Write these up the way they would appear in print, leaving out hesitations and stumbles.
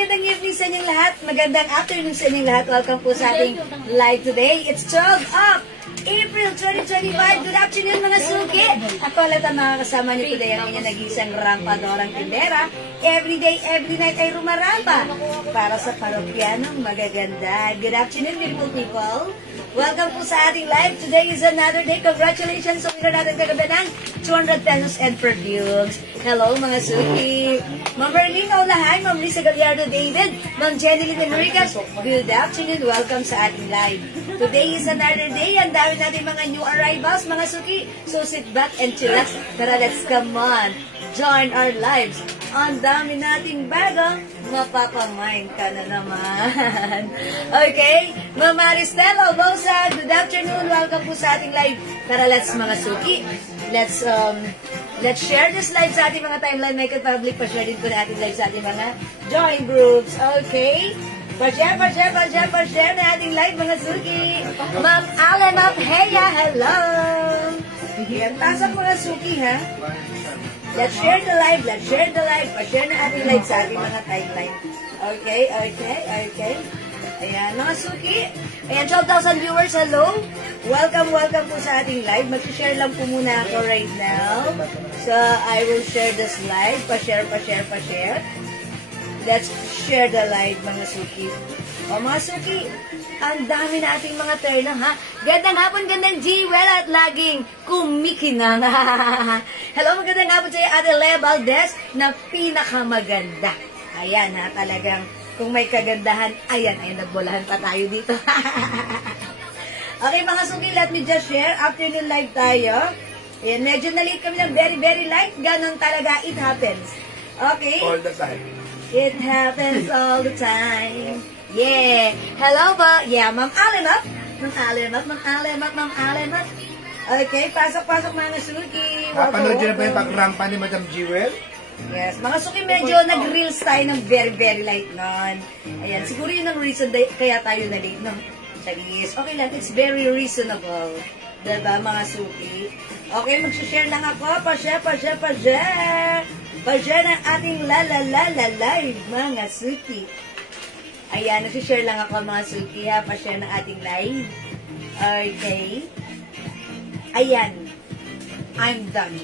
magandang evening sa inyong lahat. Magandang afternoon sa inyong lahat. Welcome po sa ating live today. It's 12 of April 2025. Good afternoon mga suki. Ako ulit ang makakasama niyo today ang inyong nag-iisang rampadorang tindera. Every day, every night ay rumarampa para sa parokyanong magaganda. Good afternoon, beautiful people. Welcome po sa ating live. Today is another day. Congratulations sa winner natin kagabi ng 200 pesos and perfumes. Hello mga suki. Ma'am Berlin Olahan, Ma'am Lisa Gallardo David, Ma'am Jenny Lynn Enriquez. Good afternoon. Welcome sa ating live. Today is another day. Ang dami natin mga new arrivals, mga suki. So sit back and chillax. Tara, let's come on. Join our lives. Ang dami nating bago. Mapapamain ka na naman. Okay? Ma'am Maristel Albosa, good afternoon. Welcome po sa ating live. Tara, let's mga suki. Let's share this live sa ating mga timeline. Make it public. Pa-share din po na ating live sa ating mga join groups. Okay? Pa-share na ating live mga suki. Ma'am Allen of Heya, hello! Yan, pasok mga suki ha. Let's share the live. Pa-share na ating live sa ating mga timeline. Okay. Ayan, mga suki. Ayan, 12,000 viewers, hello. Welcome po sa ating live. Mag-share lang po muna ako right now. So, I will share this live. Pa-share. Let's share the live, mga suki. O, mga suki, ang dami nating mga terno, ha? Gandang hapon, gandang G-Well at laging kumikinang. Hello, magandang hapon sa iyo, Ate Lea Valdez, na pinakamaganda. Ayan, ha, talagang, kung may kagandahan, ayan, nagbolahan pa tayo dito. Okay, mga suki, let me just share. Afternoon live tayo. Ayan, medyo na-late kami ng very, very light. Ganon talaga, it happens. Okay? All the time. It happens all the time. Yeah. Hello ba? Yeah, Ma'am Allen up. Okay, pasok mga suki. Kapanood nyo na ba yung pagrampa ni Madam Jewel? Yes, mga suki, medyo nag-reels tayo ng very, very light nun. Ayan, siguro yun ang reason kaya tayo na-late, no? Charis. Okay lang, it's very reasonable. Diba, mga suki? Okay, mag-share lang ako. Pa-share. Pa-share ng ating live, mga suki. Ayan, nag-share lang ako, mga suki, ha? Pa-share ng ating live. Okay. Ayan. I'm done.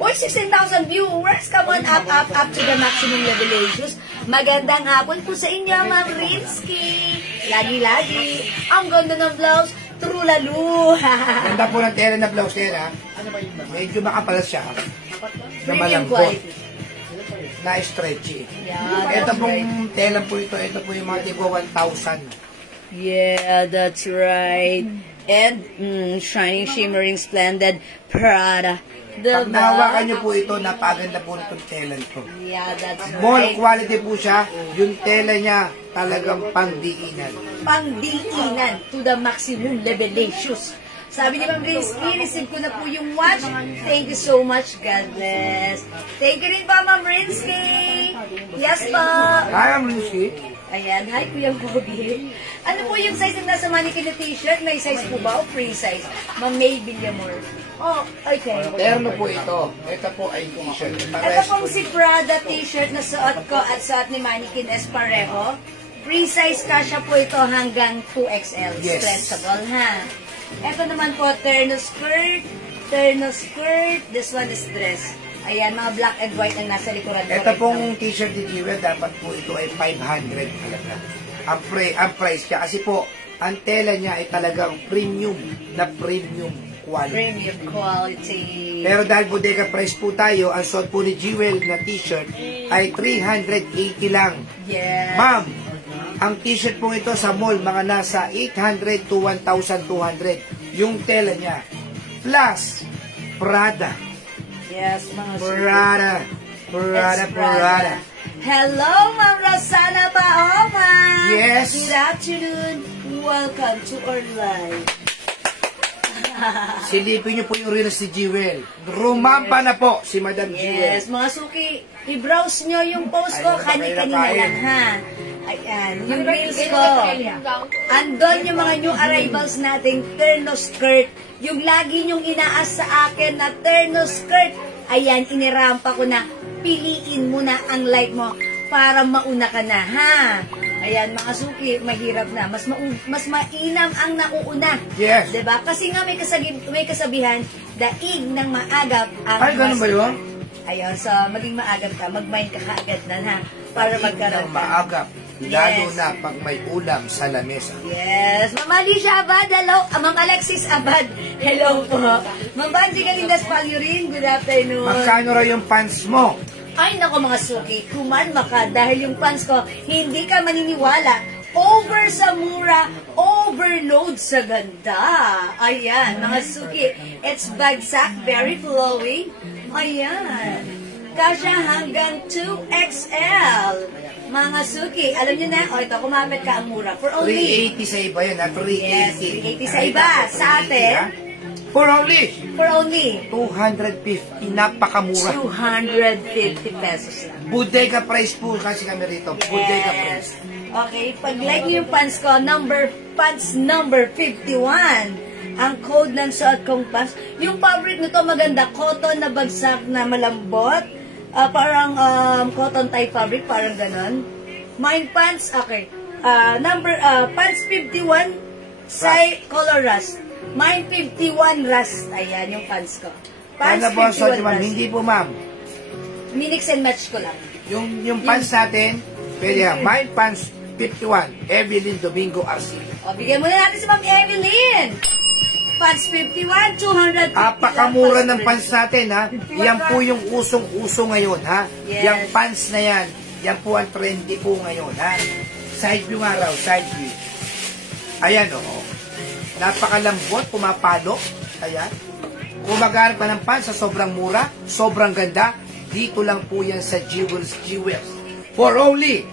Uy, 16,000 viewers. Come on, up to the maximum levelations. Magandang hapon po sa inyo, Ma'am Rinsky. Lagi. Ang ganda ng blouse. True lalo. Ganda po ng tela na blouse nila. Medyo makapal siya. Na malambot. Na stretchy. Yeah, ito pong tela po ito. Ito po yung mga tipo 1,000. Yeah, that's right. And shining, shimmering, splendid Prada. Pag nahawakan nyo po ito, napaganda po nitong tela ito. Yeah, that's right. Mall quality po siya. Yung tela niya talagang pangdiinan. Pangdiinan to the maximum levelations. Sabi ni Ma'am Rinsky, receive ko na po yung watch. Thank you so much. God bless. Thank you rin pa, Ma'am Rinsky. Yes po. Hi, Ma'am Rinsky. Ayan. Hi, Kuya Bobby. Ano po yung size ng nasa mannequin na t-shirt? May size po ba o free size? Ma'am May Villamor. Oh, okay. Terno po ito. Ito po ay t-shirt. Ito pong si Prada t-shirt na suot ko at suot ni mannequin es pareho. Free size kasha po ito hanggang 2XL. Yes. Stretchable, ha? Ito naman po, terno skirt. This one is dress. Ayan, mga black and white ang nasa likuran mo. Ito pong t-shirt ni Jewel, dapat po ito ay 500 talaga. Ang price niya. Kasi po, ang tela niya ay talagang premium quality. Premium quality. Pero dahil bodega price po tayo, ang suot po ni Jewel na t-shirt ay 380 lang. Yes. Ma'am, ang t-shirt po ito sa mall, mga nasa 800 to 1,200. Yung tela niya. Plus, Prada. Yes, mga Prada. Hello, Ma'am Rosana Paoma. Yes. Good afternoon. Welcome to our live. Silipin niyo po yung reels ni Jewel. Rumampa na po si Madam Jewel. Yes, mga suki, i-browse nyo yung post ko, kani-kanina lang, ha? Ayan, yung reels ko. Andon yung mga new arrivals nating terno skirt. Yung lagi nyong inaas sa akin na terno skirt. Ayan, inirampa ko na. Piliin mo na ang like mo. para mauna ka na, ha? Ayan, mga suki, mahirap na. Mas mainam ang nauuna. Yes. Diba? Kasi nga may kasabihan, daig ng maagap ang Ay, ganun ba yun? Ayun, so maging maagap ka, mag-mind ka kaagad na, ha? Para magkaroon ng maagap. Lalo na pag may ulam sa lamesa. Yes. Ma'am Alicia Abad, hello. Ma'am Alexis Abad, hello po. Ma'am Bansi Galindas Palyurin, good afternoon. Magkano raw yung pants mo? Ay, nako mga suki, kumalma ka dahil yung pants ko, hindi ka maniniwala. Over sa mura, overload sa ganda. Ayan, mga suki. It's bagsak, very flowing. Ayan. Kasya hanggang 2XL. Mga suki, alam niyo na, ito, kumapit ka ang mura. For only 380 sa iba yan, ha? 380. Yes, 380 sa iba. Sa atin, for only 250, napakamura. 250 pesos lang. Bodega price po kasi kami rito. Bodega price. Okay, pag like niyo yung pants ko, pants number 51. Ang code ng suot kong pants. Yung fabric nito maganda, cotton na bagsak na malambot. Parang cotton tie fabric, parang ganon. Mine pants, okay. Pants 51, color rust. Mine 51 rust. Ayan, yung pants ko. Pants 51 rust. Hindi po, ma'am. Minix and match ko lang. Yung pants natin, pwede yan. Mine pants 51, Evelyn Domingo Arcillo. O, bigyan muna natin si Ma'am Evelyn. Pants 51, 250. Apakamura ng pants natin, ha? Yan po yung usong-uso ngayon, ha? Yes. Yung pants na yan, yan po ang trendy po ngayon, ha? Side view nga raw, side view. Ayan, oo. Napakalambot, pumapalo. Ayan. Kung maghanap ka ng pants sa sobrang mura, sobrang ganda, dito lang po yan sa Jewels. For only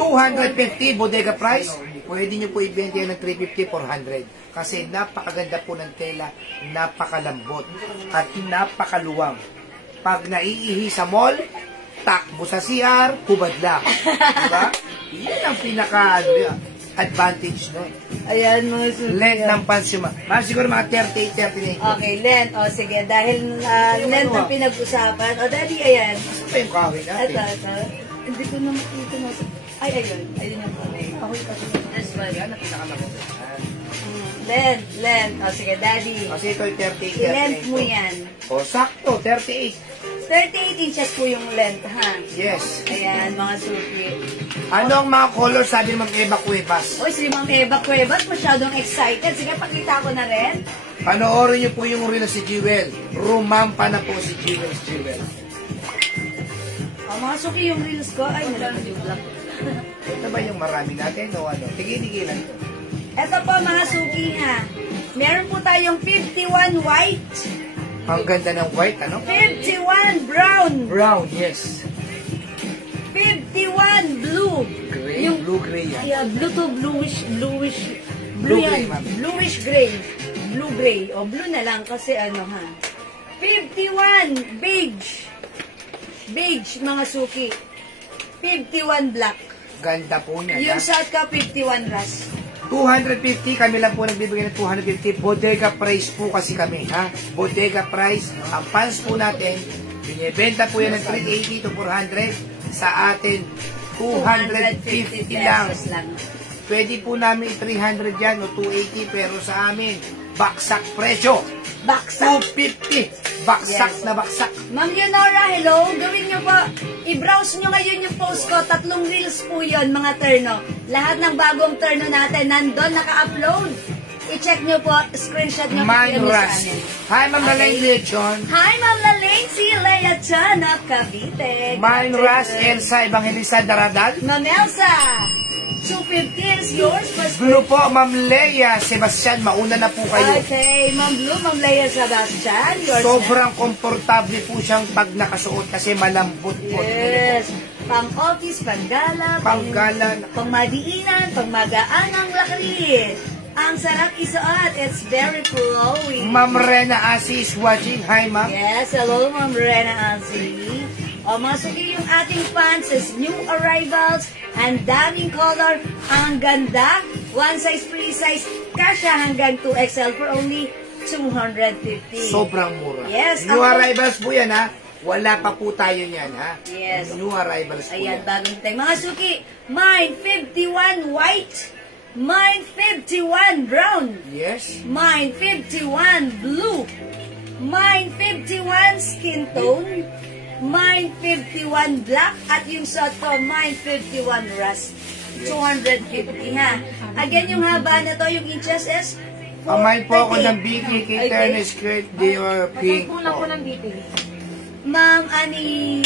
250 bodega price, pwede nyo po ibenta yan ng 350, 400. Kasi napakaganda po ng tela, napakalambot, at napakaluwang. Pag naiihi sa mall, takbo sa CR, hubad lang. Diba? Yan ang pinaka-advantage, no? Ayan, mga suki. Length ng pants yung siguro mga 38, 39. Okay, length. O, sige. Dahil length ang pinag-usapan. O, daddy, ayan. Saan pa yung kahoy natin? Ito. Hindi ko na makita na. Ay, ayun. Ayun yung kahoy. Kahoy kasi. This one. Yan ang pinakalamot. Length. O, sige, daddy. Kasi ito yung 38, 39. I-length mo yan. O, sakto, 38. 38 inches po yung length, ha? Yes. Ayan, mga suki. Ano ang mga color sabi ng Eva Cuevas? Uy, si Ma'am Eva Cuevas, masyadong excited. Sige, pakita ko na rin. Panoorin niyo po yung reel na si Jewel. Rumampa na po si Jewel. O, mga suki, yung reels ko. Ay, nalagyung black. Ito ba yung marami natin o ano? Tigil-tigilan ito. Ito po, mga suki, ha. Meron po tayong 51 white. Ang ganda ng white, ano? 51 brown. Brown, yes. 51 blue. Gray, blue-gray yan. Yeah, blue to bluish. Blue Blue-gray, yan. ma'am. Bluish gray. Blue-gray. O, blue na lang kasi ano, ha. 51 beige. Beige, mga suki. 51 black. Ganda po niya. Yung shot ka, 51 rust. 250, kami lang po nagbibigay ng 250. Bodega price po kasi kami, ha? Bodega price. Ang pants po natin, binibenta po yan ng 380 to 400. Sa atin, 250 lang. Pwede po namin 300 yan o 280, pero sa amin, baksak presyo. Baksak. 250. Baksak Yes. na baksak. Ma'am Leonora, hello. Gawin niyo po, i-browse niyo ngayon yung post ko. 3 reels po yun, mga terno. Lahat ng bagong terno natin, nandun, naka-upload. I-check niyo po, screenshot niyo. Mine sa Rush. amin. Hi, Ma'am Okay. Lalay Lechon. Hi, Ma'am Lalency, Lea Chan of Cavite. Mine Rush, Elsa Evangelista Daradal. Ma'am Elsa, 250 is yours. Blue po, Ma'am Leia Sebastian, mauna na po kayo. Okay, Ma'am Blue, Ma'am Lea Sebastian, yours. Sobrang komportable po siyang pag nakasuot kasi malambot po. Yes. Pang-office, pang-gala, Panggala. pang-madiinan, pang-magaan ang lakarin. Ang sarap isuot. It's very flowing. Ma'am Rena Asi is watching. Hi, Ma'am. Yes, hello, Ma'am Rena Ansi. O, masugi yung ating pants is new arrivals. Ang daming color. Ang ganda. One size, free size. Kasya hanggang 2XL for only 250. Sobrang mura. Yes. New arrivals po yan, ha? Wala pa po tayo niyan, ha? Yes. New arrivals po Ayan, yan. bagong tayo. Mga suki, mine 51 white, mine 51 brown, Yes. mine 51 blue, mine 51 skin tone, mine 51 black, at yung suot ko, mine 51 rust. 250, ha? Again, yung haba na to, yung inches is Pamain po ako 438. ng BKK Turner Skirt Dior Pink Kulang po. po ng details. Ma'am Ani,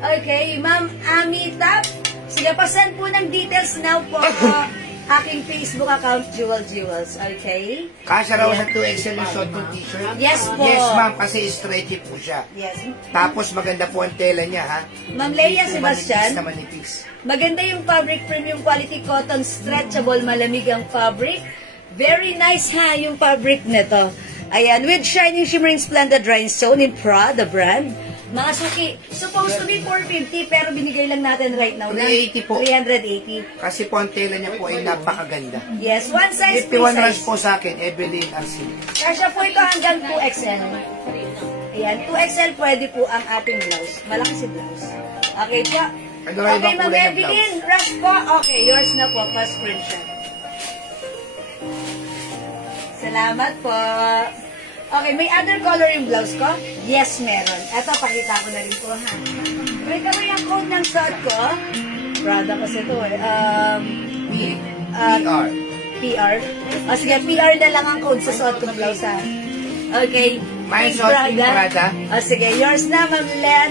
okay, Ma'am Amitab, sige, pasend po ng details now po aking Facebook account, Jewel Jewels, okay? Kasya raw sa 2XL yung suot ng t-shirt? Yes po. Yes, ma'am, kasi stretchy po siya. Yes. Tapos maganda po ang tela niya, ha? Ma'am Leia Manipis Sebastian, na manipis. maganda yung fabric, premium quality cotton, stretchable, malamig ang fabric. Very nice ha, yung fabric nito. Ayan, with shining, shimmering, splendid rhinestone in Prada brand. Mga suki, supposed to be 450, pero binigay lang natin right now. 380 po. 380. Kasi po ang tela niya po ay napakaganda. Yes, one size, 51 rush size. po sa akin, Evelyn Arcin. Kasya po ito hanggang 2XL. Ayan, 2XL pwede po ang ating blouse. Malaki si blouse. Okay po. Ano rin Okay, ibang Ma'am kulay ng Evelyn, rush po. Okay, yours na po. First screenshot. Salamat po. Okay, may other color yung blouse ko? Yes, meron. Ito, pakita ko na rin po, ha. Wait mo yung code ng suot ko. Prada kasi ito, eh. PR. PR. O sige, PR na lang ang code sa suot kong blouse, ha. Okay. May Pink suot Pink Prada. O sige, yours na, Ma'am Leia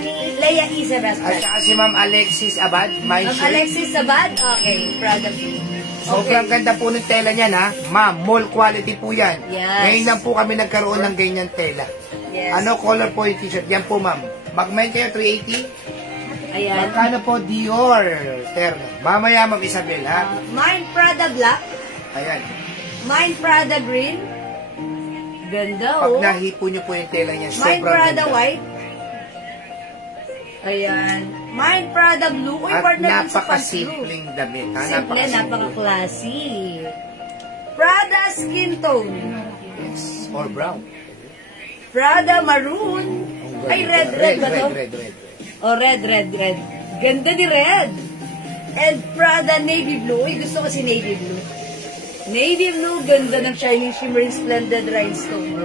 E. At Sebastian. saka si Ma'am Alexis Abad, my Ma'am shirt. Alexis Sabad? Okay, Prada Pink. Sobrang ganda po ng tela niyan, ha? Ma'am, mall quality po yan. Yes. Ngayon lang po kami nagkaroon ng ganyan tela. Yes. Ano color po yung t-shirt? Yan po, ma'am. Mag-main kayo, 380. Ayan. Magkano po Dior terno? Mamaya, ma'am Isabel, ha? Mine Prada Black. Ayan. Mine Prada Green. Ganda, Pag oh. nahipo niyo po yung tela niya, Mine sobrang Prada ganda. White. Ayan. Mine Prada Blue. Uy, At partner din sa pants blue. napakasimpleng damit. Ha? Simple, Napakasimple. napaka-classy. Prada Skin Tone. Yes. Or brown. Prada Maroon. Ay, red ba to? Red. Oh, red. Ganda ni red. And Prada Navy Blue. Uy, gusto ko si Navy Blue. Navy Blue, ganda ng shining, shimmering, splendid rhinestone.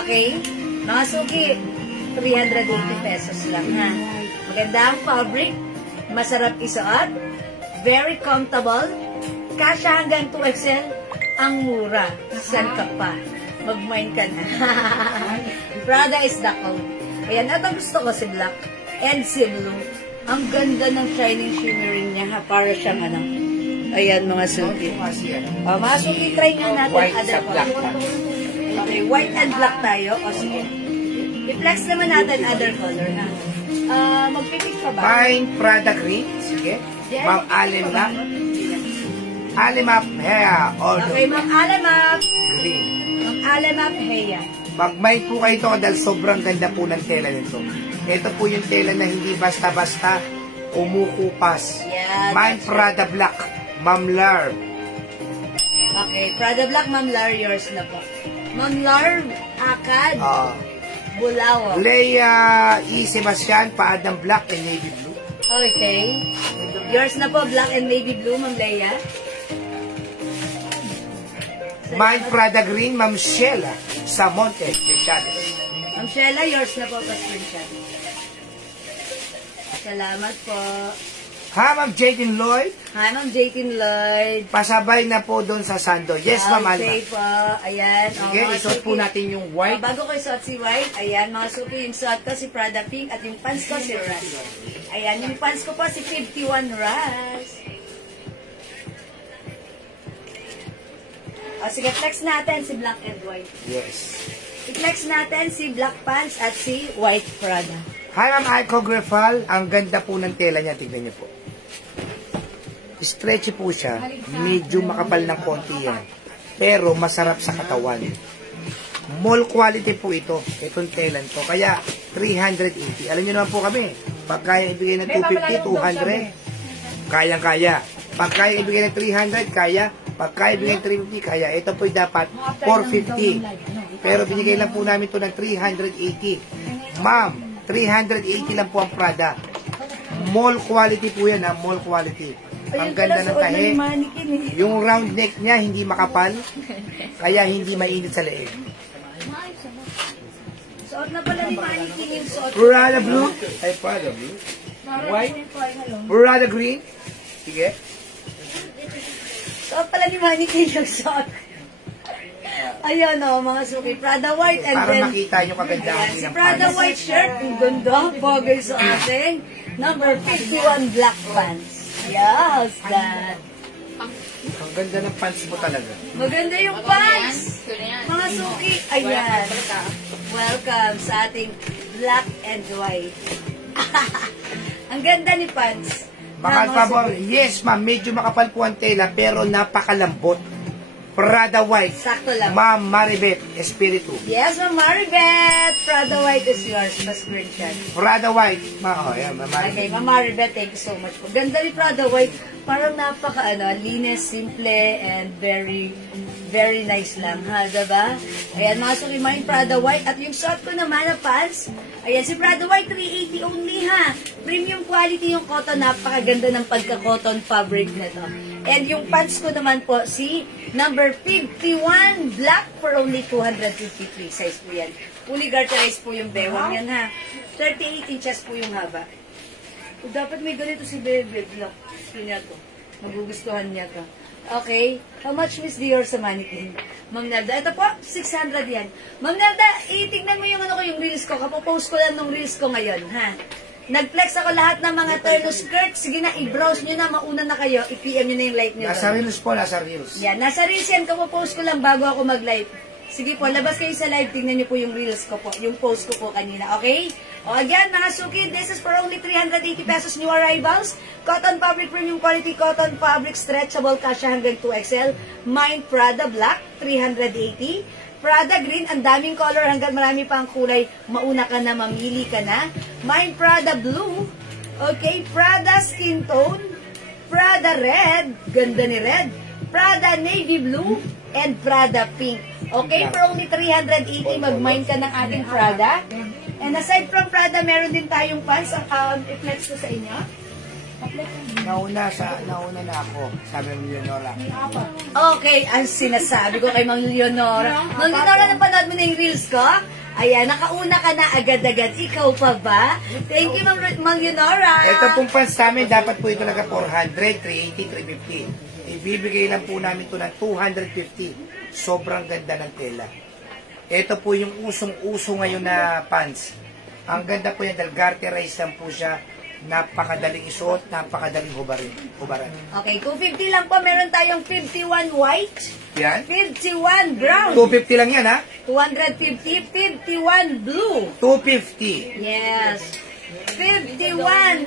Okay? Mga suki, 380 pesos lang, ha? Maganda ang fabric. Masarap isuot. Very comfortable. Kasya hanggang 2XL. Ang mura. Saan ka pa? Mag-mine ka na. Prada is the code. Ayan, ito gusto ko si black and si blue. Ang ganda ng shining, shimmering niya, ha? Para siyang ano. Ayan, mga suki. Mga suki, try nga natin White other sa black. color. Okay, white and black tayo. O, sige. I-flex naman natin other color, ha? Magpipick ka ba? Mine Prada Green. Sige. Yes. Ma'am Alimap. Alimap hair. Or Okay, Ma'am Alamap. green. Ma'am Alamap, heya. Mag-mine po kayo ito dahil sobrang ganda po ng tela nito. Ito po yung tela na hindi basta-basta umukupas. Yeah, Mine that's Prada Black. Ma'am Lar. Okay, Prada Black, Ma'am Lar, yours na po. Ma'am Lar, Akad, Bulawa. Leia E. Sebastian, Paadang Black and Navy Blue. Okay. Yours na po, black and navy blue, Ma'am Leia. Mine Prada Green, Ma'am Sheila Samonte. Ma'am Sheila, yours na po, pa-screenshot. Salamat po. Ha, Ma'am Jadine Lloyd. Hi, Ma'am Jaytin Lloyd. Pasabay na po doon sa Sando. Yes, Ma'am Alma. Okay po. Ayan. Sige, mga isuot po suki. natin yung white. Bago ko isuot si white, ayan, mga suki, yung suot ko si Prada Pink at yung pants ko si Ras. Ayan, yung pants ko po si 51 Ras. O, sige, flex natin si black and white. Yes. I-flex natin si black pants at si white Prada. Hi, Ma'am Aiko Grefal. Ang ganda po ng tela niya. Tignan niyo po. Stretchy po siya. Medyo makapal ng konti yan. Pero masarap sa katawan. Mall quality po ito. Itong telan to. Kaya 380. Alam niyo naman po kami. Pag kaya ibigay ng 250, 200, kayang-kaya. Pag kaya ibigay ng 300, kaya. Pag kaya ibigay ng 350, kaya. Ito po dapat 450. Pero binigay lang po namin to ng 380. Ma'am, 380 lang po ang Prada. Mall quality po yan, ha? Mall quality. Ang ganda ng tahe. Yung round neck niya, hindi makapal. Kaya hindi mainit sa leeg. Suot na pala ni mannequin yung suot. Prada blue. Ay, Prada blue. White. Prada green. Sige. Suot pala ni mannequin yung suot. Ayan o, mga suki. Prada white and Para then... makita nyo kagandahan Si ng Prada pants. white shirt. Ang ganda. Bagay sa ating number 51 black pants. Yes, that. Ang ganda ng pants mo talaga. Maganda yung pants. Mga suki. Ayan. Welcome sa ating black and white. Ang ganda ni pants. Mahal pa po. Yes, ma'am. Medyo makapal po ang tela pero napakalambot. Prada white. Sakto lang. Ma'am Maribeth Espiritu. Yes, Ma'am Maribeth. Prada white is yours. Mas screenshot. Prada white. Yan, Ma'am Maribeth. Okay, Ma'am Maribeth, thank you so much po. Ganda ni Prada white. Parang napaka, linis, simple, and very, very nice lang, ha? Diba? Ayan, mga sukimain, Prada white. At yung shot ko naman na pants, ayan, si Prada white, 380 only, ha? Premium quality yung cotton. Napakaganda ng pagka-cotton fabric na to. And yung pants ko naman po, si number 51 black for only 253 size po yan. Fully garterized po yung bewang yan, ha? 38 inches po yung haba. Dapat may ganito si Bebe. Black. Gusto niya to. Magugustuhan niya to. Okay. How much, Miss Dior, sa mannequin? Ma'am Nelda. Ito po, 600 yan. Ma'am Nelda, itignan mo yung yung reels ko. Kapopost ko lang ng reels ko ngayon, ha? Nag-flex ako lahat ng mga terno skirt. Sige na, i-browse nyo na. Mauna na kayo. I-PM nyo na yung light nyo. Nasa reels po, nasa reels. Yan, nasa reels yan. Kapopost ko lang bago ako mag-live. Sige po, labas kayo sa live. Tingnan nyo po yung reels ko po. Yung post ko po kanina. Okay? O again, mga suki, this is for only 380 pesos new arrivals. Cotton fabric, premium quality cotton fabric, stretchable, kasya hanggang 2XL. Mine Prada Black, 380. Prada Green, ang daming color hanggang marami pa ang kulay. Mauna ka na, mamili ka na. Mine Prada Blue. Okay, Prada Skin Tone. Prada Red, ganda ni Red. Prada Navy Blue. And Prada Pink. Okay, for only 380, mag-mine ka ng ating Prada. And aside from Prada, meron din tayong pants. I-flex ko sa inyo. Nauna na ako, sabi ng Leonora. Okay, ang sinasabi ko kay Mang Leonora. Mang Leonora, napanood mo na yung reels ko? Ayan, nakauna ka na agad-agad. Ikaw pa ba? Thank you, Mang Leonora. Ito pong pants namin, dapat po ito talaga 400, 380, 350. Ibibigay lang po namin ito ng 250. Sobrang ganda ng tela. Ito po yung usong-uso ngayon na pants. Ang ganda po yan, dahil garterized lang po siya. Napakadaling isuot, napakadaling hubaran. Okay, 250 lang po. Meron tayong 51 white. Yan. 51 brown. 250 lang yan, ha? 250, 51 blue. 250. Yes. 51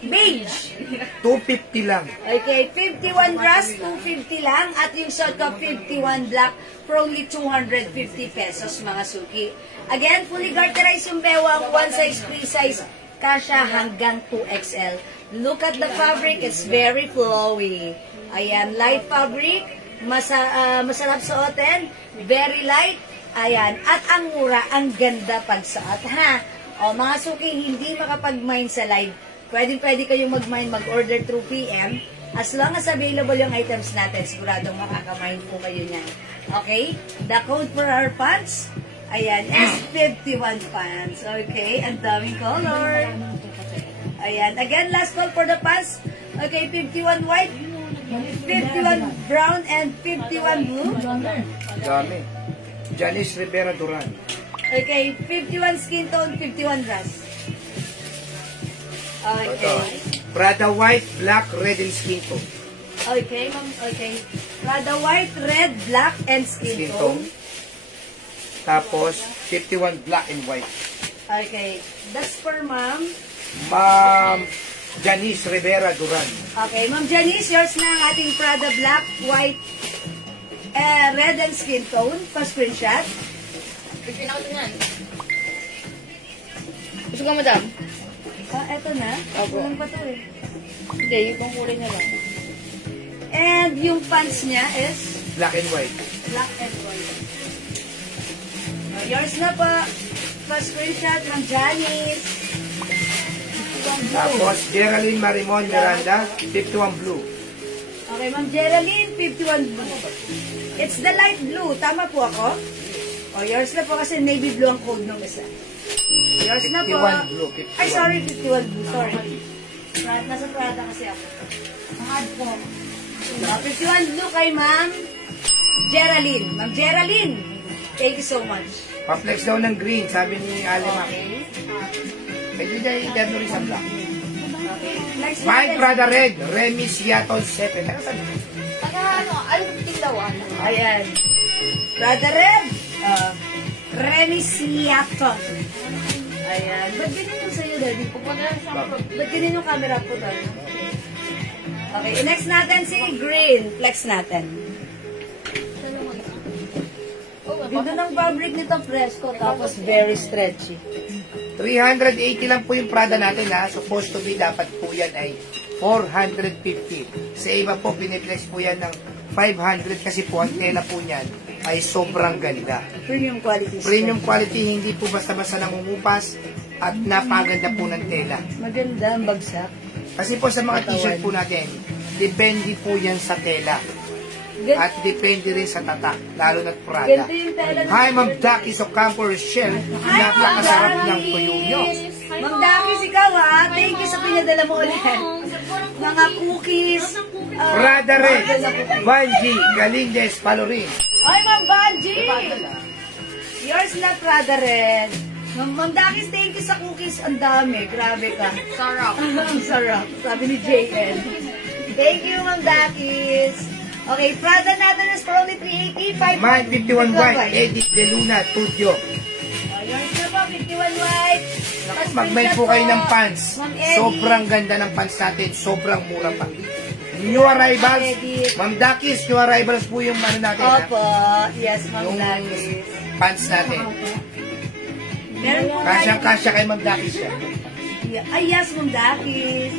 beige. 250 lang. Okay, 51 brass, 250 lang. At yung short ko, 51 black for only 250 pesos, mga suki. Again, fully garterized yung bewang, one size, free size, kasya hanggang 2XL. Look at the fabric, it's very flowy. Ayan, light fabric, masarap suotin, very light. Ayan, at ang mura, ang ganda pagsuot, ha? O, mga suki, hindi makapag-mine sa live. Pwede kayong mag-mine, mag-order through PM. As long as available yung items natin, siguradong makaka-mine po kayo niyan. Okay? The code for our pants, ayan, is 51 pants. Okay? Ang daming color. Ayan. Again, last call for the pants. Okay, 51 white, 51 brown, and 51 blue. Dami. Janice Rivera Duran. Okay, 51 skin tone, 51 brass. Okay. Prada white, black, red, and skin tone. Okay, ma'am. Okay. Prada white, red, black, and skin tone. Tapos, 51 black and white. Okay. That's for ma'am. Ma'am Janice Rivera Duran. Okay, ma'am Janice, yours na ang ating Prada black, white, red, and skin tone. Pa-screenshot. Pipin ako yan. Gusto ka, madam? Eto na. Kulang pa to eh. Hindi, yung kulay na lang. And yung pants niya is Black and white. black and white. Yours na pa. pa-screenshot ng Janice. Tapos, Geraldine Marimon Miranda, 51 blue. Okay, Ma'am Geraldine, 51 blue. It's the light blue. Tama po ako? O, yours na po kasi navy blue ang code ng isa. Yours na po. 51 blue. 51. Ay, sorry, 51 blue. Sorry. Nasa Prada kasi ako. Mahal po. 51 blue kay Ma'am Geraldine. Ma'am Geraldine, thank you so much. Pa-flex daw ng green, sabi ni Alema. Okay. Pwede dahil i-dano rin sa black. Okay. Next Mike natin. Prada Red, Remy Siaton 7. Ano sabi? Ano tindawan? Ayan. Brother Red. Remy Siaton. Ayan. Ba't ganyan yung sa'yo, Daddy? Pupunta lang sa Ba't ganyan yung camera po, Daddy? Okay, next natin si Green. Flex natin. Ganda ng fabric nito, fresco, tapos very stretchy. 380 lang po yung Prada natin ha. Supposed to be, dapat po yan ay 450. Sa iba po, piniplex po yan ng 500 kasi po ang tela po niyan ay sobrang ganda. Premium quality. Premium quality, hindi po basta-basta nangungupas at napaganda po ng tela. Maganda ang bagsak. Kasi po sa mga t-shirt po natin, depende po yan sa tela. At depende rin sa tatak, lalo na't Prada. Ganito yung tela. Hi, Ma'am Ducky Ocampo Rochelle. Napakasarap ng tuyo nyo. Ma'am Dakis, ikaw ha. Thank you sa pinadala mo ulit. Mga cookies. Prada Red, Banji, Galindez, Palorin. Ay, Ma'am Banji! Yours na, Prada Red. Ma'am Dakis, thank you sa cookies. Ang dami. Grabe ka. sarap. Ang sarap. Sabi ni JN. Thank you, Ma'am Dakis. Okay, Prada natin is for only 380. Man 51 White, Edith De Luna, Studio. Yours na po, 51 white. Mag-mail po kayo ng pants. Ma'am Eddie. Sobrang ganda ng pants natin. Sobrang mura pa. New arrivals. Eddie. Ma'am Dakis, new arrivals po yung ano natin. ha? Opo. Yes, Ma'am Yung Dakis. pants natin. Meron po Kasya kay Ma'am Dakis siya. Ay, yes, Ma'am Dakis.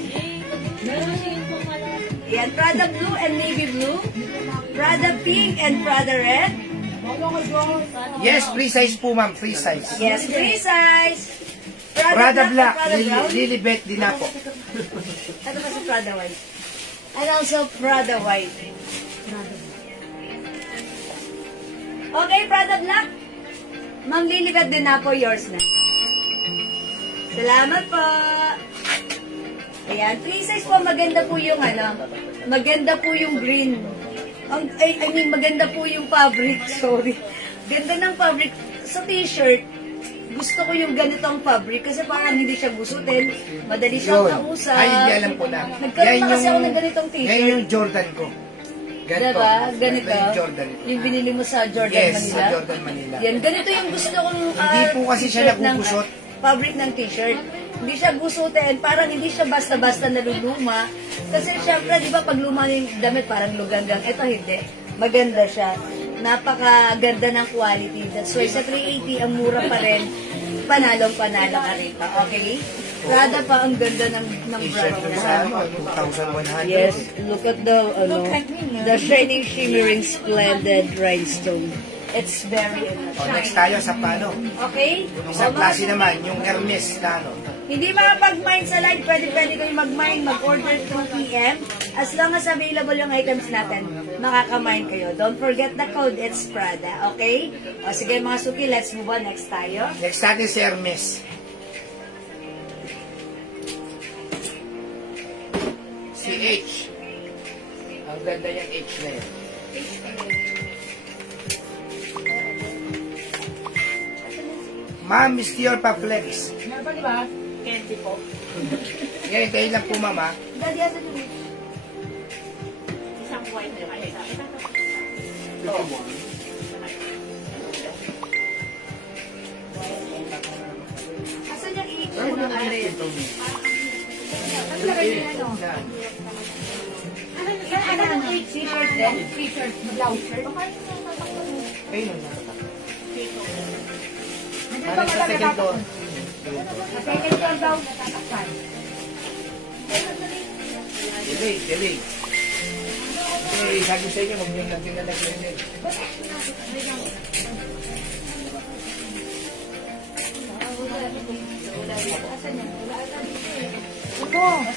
Yan, Prada Blue and Navy Blue. Prada Pink and Prada Red. Yes, free size po ma'am. Free size. Yes, free size. Prada Black, and Prada Brown. Lilibet din ako. Ito pa sa Prada White. And also Prada White. Okay, Prada Black. Ma'am Lilibet din ako, yours na. Salamat po. Ayan, free size po, maganda po yung maganda po yung green. I mean, maganda po yung fabric, sorry. Ganda ng fabric. Sa t-shirt, gusto ko yung ganitong fabric kasi parang hindi siya gusutin, madali siyang kausap. Ay, hindi alam ko na. Nagkaroon na kasi ako ng ganitong t-shirt. Yan yung Jordan ko. Ganito. Diba? Ganito. Yung Jordan. Yung binili mo sa Jordan Yes, Manila. sa Jordan Manila. Yan, ganito yung gusto kong Hindi po kasi siya t-shirt nagugusot. Fabric ng t-shirt. Hindi siya gusutin, parang hindi siya basta-basta naluluma. Kasi syempre, di ba, pag luma yung damit, parang lugagang. Ito hindi. Maganda siya. Napakaganda ng quality. That's why sa 380, ang mura pa rin. Panalong-panalo ka rin pa. Okay? Prada pa ang ganda ng T-shirt brand ko niya. sa ano, 2,100. Yes, look at the shining, shimmering, splendid rhinestone. It's very Next tayo sa pano. Okay? Isang klase naman, yung Hermes na ano. Hindi makapag-mine sa live, pwede kayo mag-mine, mag-order through PM. As long as available yung items natin, makaka-mine kayo. Don't forget the code, it's Prada. Okay? O sige mga suki, let's move on. Next tayo. Next natin si Hermes. Si H. Ang ganda yung H na yun. Ma'am, Miss Dior pa flex. Ano ba, di ba? Candy po. Ngayon, tayo lang po, mama. Daddy, asa dun? Isang white na kayo. Asan yung i-ito? Ano yan? Ano lagay niya ano? Ano? T-shirt din? T-shirt, blouse shirt? Ayun na. Ano sa second floor? Second floor daw. Delay. Eh, sabi sa inyo, huwag niyong lang tinalagay.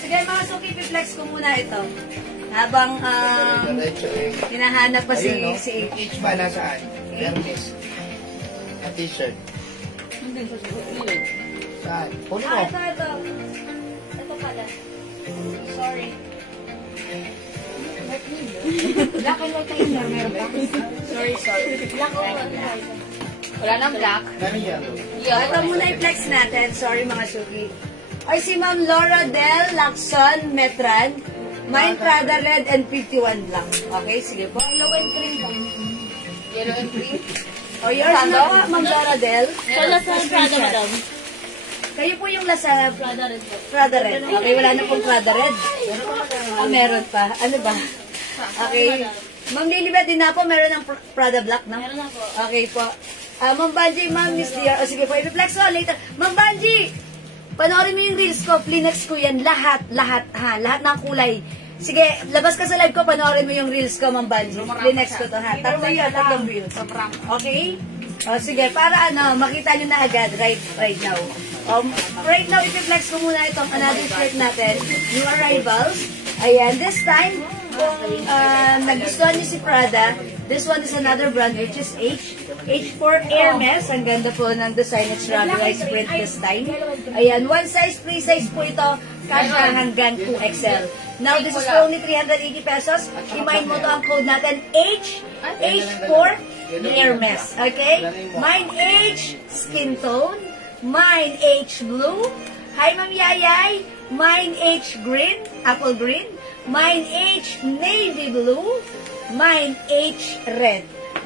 Sige mga suki, i-flex ko muna ito. Habang hinahanap pa si H. H ba nasaan? Hermes. A t-shirt. Saan? Kunin mo. Ito. Ito pala. Sorry. Black and white tayo na. Meron ba? Sorry. Black and white. Wala nang black. Dami yellow. Ito muna i-flex natin. Sorry mga suki. Ay si Ma'am Laura Del Lacson Metran. Mine Prada Red and 51 Black. Okay, sige po. Yellow and cream ba? Yellow and cream? O yours na po, Ma'am Laura Del. Wala sa Prada, madam. Kayo po yung nasa Prada rin po. Prada Red. Okay, wala na pong Prada Red. Meron pa. Ano ba? Okay. Ma'am Lilibet din na po, meron ng Prada Black, no? Meron na po. Okay po. Ma'am Banji, Ma'am Miss Dear. O sige po, i-reflex ko later. Ma'am Banji! Panoorin mo yung reels ko, Plinex ko yan, lahat ng kulay. Sige, labas ka sa live ko, panoorin mo yung reels ko, Ma'am Banji. Plinex ko to, ha? Tatlong reels. Okay? O, sige, para makita nyo na agad right now. Right now, i-flex ko muna itong another shirt natin, New Arrivals. Ayan, this time, kung nagustuhan nyo si Prada, this one is another brand which is H4 Hermes. Ang ganda po ng design. It's rubberized print this time. Ayan, one size, free size po ito. Kasha hanggang 2XL. Now, this is for only 380 pesos. I-mind mo to ang code natin, H4 Hermes. Okay? Mine H skin tone. Mine H blue. Hi, Ma'am Yayay. Mine H green, apple green. Mine H navy blue. Mine H red.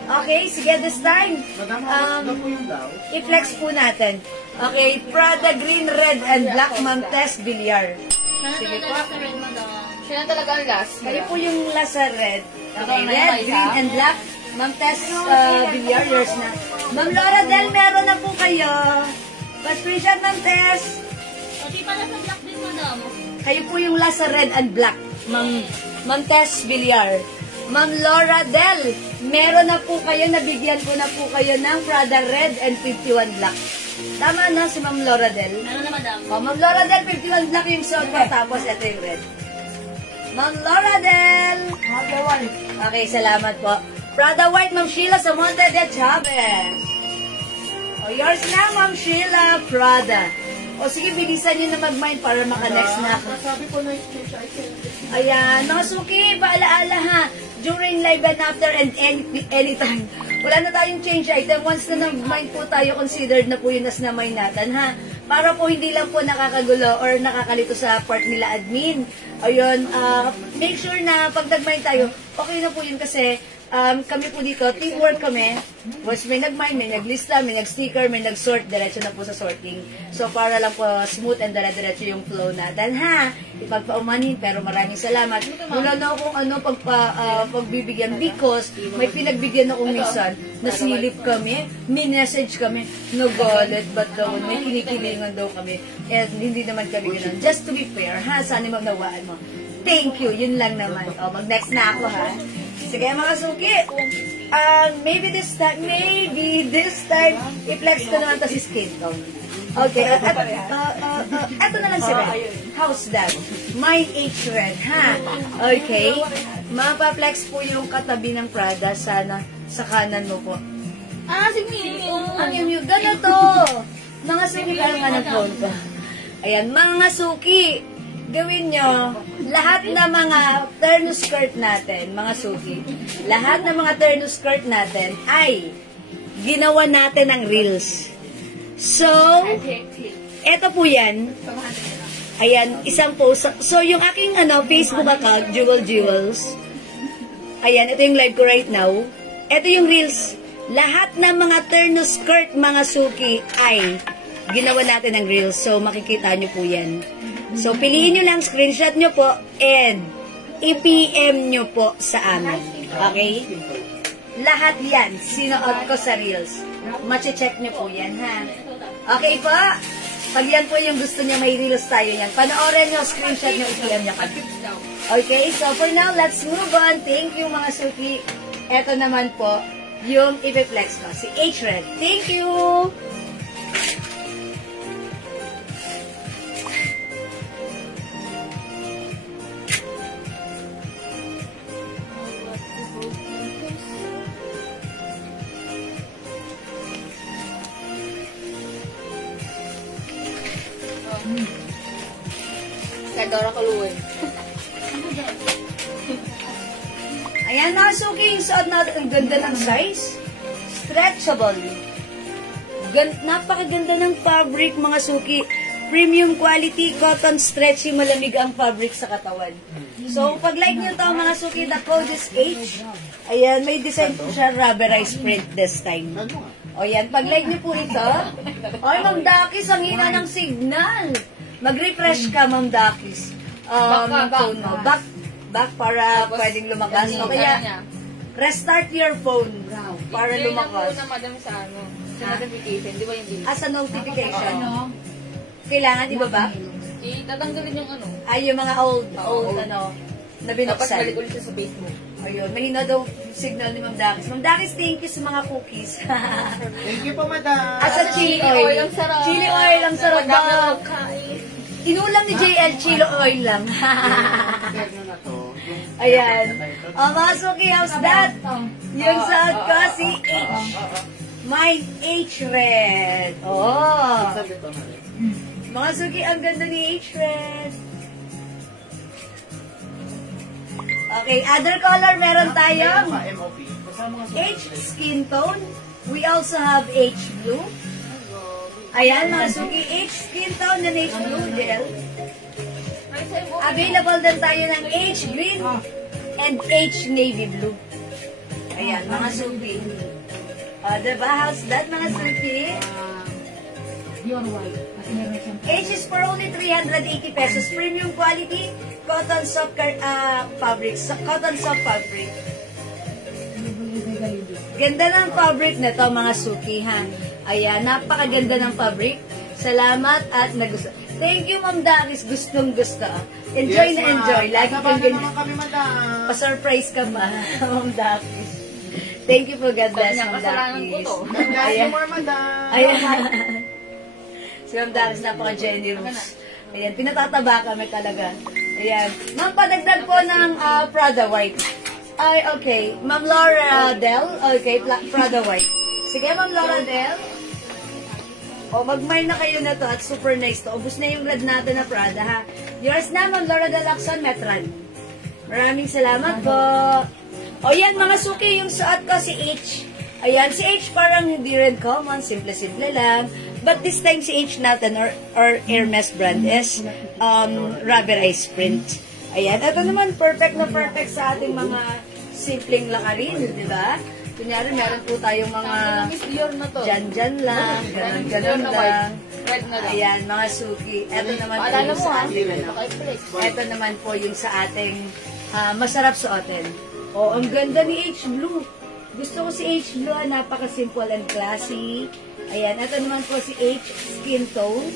Okay, sige, this time, i-flex po natin. Okay, Prada green, red, and black, Ma'am Tess Villar. Sige po. Sa red, madam. Siya na talaga ang last. Kayo po yung lasa red. Okay, red, green, and black, Ma'am Tess Villar, yours na. Ma'am Laura Del, meron na po kayo. Pa-screenshot, Ma'am Tess. O, di pala sa black din, madam. Kayo po yung lasa red and black, Ma'am Tess Villar. Ma'am Laura Del, meron na po kayo, nabigyan ko na po kayo ng Prada Red and 51 Black. Tama na si Ma'am Laura Del? Meron na, madam. O, Ma'am Laura Del, 51 Black yung suot ko, tapos ito yung red. Ma'am Laura Del! Okay, salamat po. Prada White, Ma'am Sheila Samonte de Chavez. O, yours na, Ma'am Sheila Prada. O, sige, bilisan nyo na mag-mind para maka-next na ako. Sabi ko na yung Ayan, mga suki, paalaala ha. During live and after and anytime. Wala na tayong change item. Once na nag-mind po tayo, considered na po yun as na-mind natin, ha? Para po hindi lang po nakakagulo or nakakalito sa part nila admin. Ayun, make sure na pag nag-mind tayo, okay na po yun kasi kami po dito, teamwork kami. Once may nag-mind, may naglista, may nag-sticker, may nag-sort, diretso na po sa sorting. So, para lang po smooth and diretso yung flow natin, ha? Ipagpaumanin, pero maraming salamat. Wala na akong pagbibigyan because may pinagbigyan akong minsan, nasilip kami, may message kami, nagalit, but daw, may kinikilingan daw kami, and hindi naman kami ganun. Just to be fair, ha? Sana magnawaan mo. Thank you, yun lang naman. O, mag-next na ako, ha? Sige mga suki, maybe this time, i-flex ko naman to si skin tone. Okay, eto na lang si Red. How's that? Mine H red, ha? Okay, mapaplex po yung katabi ng Prada, sana sa kanan mo po. Si Mio. Ang Mio, ganito. Mga suki, parang nga nag-phone ka. Ayan, mga suki, gawin nyo, lahat ng mga terno skirt natin, mga suki, lahat ng mga terno skirt natin ay ginawa natin ng reels. So, eto po yan. Ayan, isang post. So, yung aking Facebook account, Jewels. Ayan, ito yung live ko right now. Ito yung reels. Lahat ng mga terno skirt, mga suki, ay ginawa natin ng reels. So, makikita nyo po yan. So, piliin nyo lang, screenshot nyo po, and i-PM nyo po sa amin. Okay? Lahat yan, sinuot ko sa Reels. Mache-check nyo po yan, ha? Okay po? Pag yan po yung gusto niya, may Reels tayo yan. Panoorin nyo, screenshot nyo, i-PM nyo kami. Okay, so for now, let's move on. Thank you, mga suki. Eto naman po, yung i-flex ko, si H-Red. Thank you! Gara kaluin. Ayan mga suki, yung suot natin, ang ganda ng size. Stretchable. Napakaganda ng fabric mga suki. Premium quality, cotton stretchy, malamig ang fabric sa katawan. So, pag like nyo to mga suki, the code is H. Ayan, may design po siya, rubberized print this time. O yan, pag like nyo po ito, ay Ma'am Dakis, ang hina ng signal. Mag-refresh ka Ma'am Dakis. Ng phone mo. Back para pwedeng lumakas. O kaya, restart your phone para lumakas. Yung na madam sa ano, sa notification, di ba yung bill? As a notification. Kailangan, di ba ba? Tatanggalin yung ano. Ay, yung mga old ano, na Tapos binuksan. balik ulit siya sa Facebook. Ayun, mahina daw signal ni Ma'am Dakis. Ma'am Dakis, thank you sa mga cookies. Thank you po, madam. As a chili oil. ang sarap. Chili oil, ang sarap daw. Inulam ni JL, chili oil lang. Terno na to. Ayan. Mga suki, how's that? Yung saad ko, si H. Mine, H red. Oh. Mga suki, ang ganda ni H red. Okay, other color meron tayong MOP. H skin tone. We also have H blue. Ayan, mga suki, H skin tone and H blue gel. Available din tayo ng H green and H navy blue. Ayan, mga suki. Diba, how's that, mga suki? H is for only 380 pesos. Premium quality, cotton soft fabric. Cotton soft fabric. Ganda ng fabric na to, mga suki, ha? Ayan, napakaganda ng fabric. Salamat at nagustuhan. Thank you, Ma'am Dakis. Gustong-gusto. Enjoy na enjoy. Lagi kang ganyan. naman kami, madam. Pa-surprise ka ba, Ma'am Dakis? Thank you po, God bless, Ma'am Kasalanan ko Dakis. to. God bless you more, madam. Ayan. Si Ma'am Dakis, napaka-generous. Ayan, pinatataba kami talaga. Ayan. Ma'am, padagdag po ng Prada White. Ay, okay. Ma'am Laura Del. Okay, Prada White. Sige, Ma'am Laura Del. O, mag-mine na kayo na to at super nice to. Ubus na yung red natin na Prada, ha? Yours na, Ma'am Laura Del Lacson, Metran. Maraming salamat po. O, yan, mga suki, yung suot ko si H. Ayan, si H parang hindi rin common, simple-simple lang. But this time si H natin, or Hermes brand is rubberized print. Ayan, ito naman perfect na perfect sa ating mga simpleng lakarin, di ba? Kunyari, meron po tayong mga Miss Dior na to. dyan-dyan lang, ganon-ganon lang. Red na lang. Ayan, mga suki. Ito naman po Paalala yung mo, sa ha? ating, ano, Naka-flex. ito naman po yung sa ating masarap suotin. Oh, ang ganda ni H Blue. Gusto ko si H Blue, napaka-simple and classy. Ayan, ito naman po si H Skin Tone.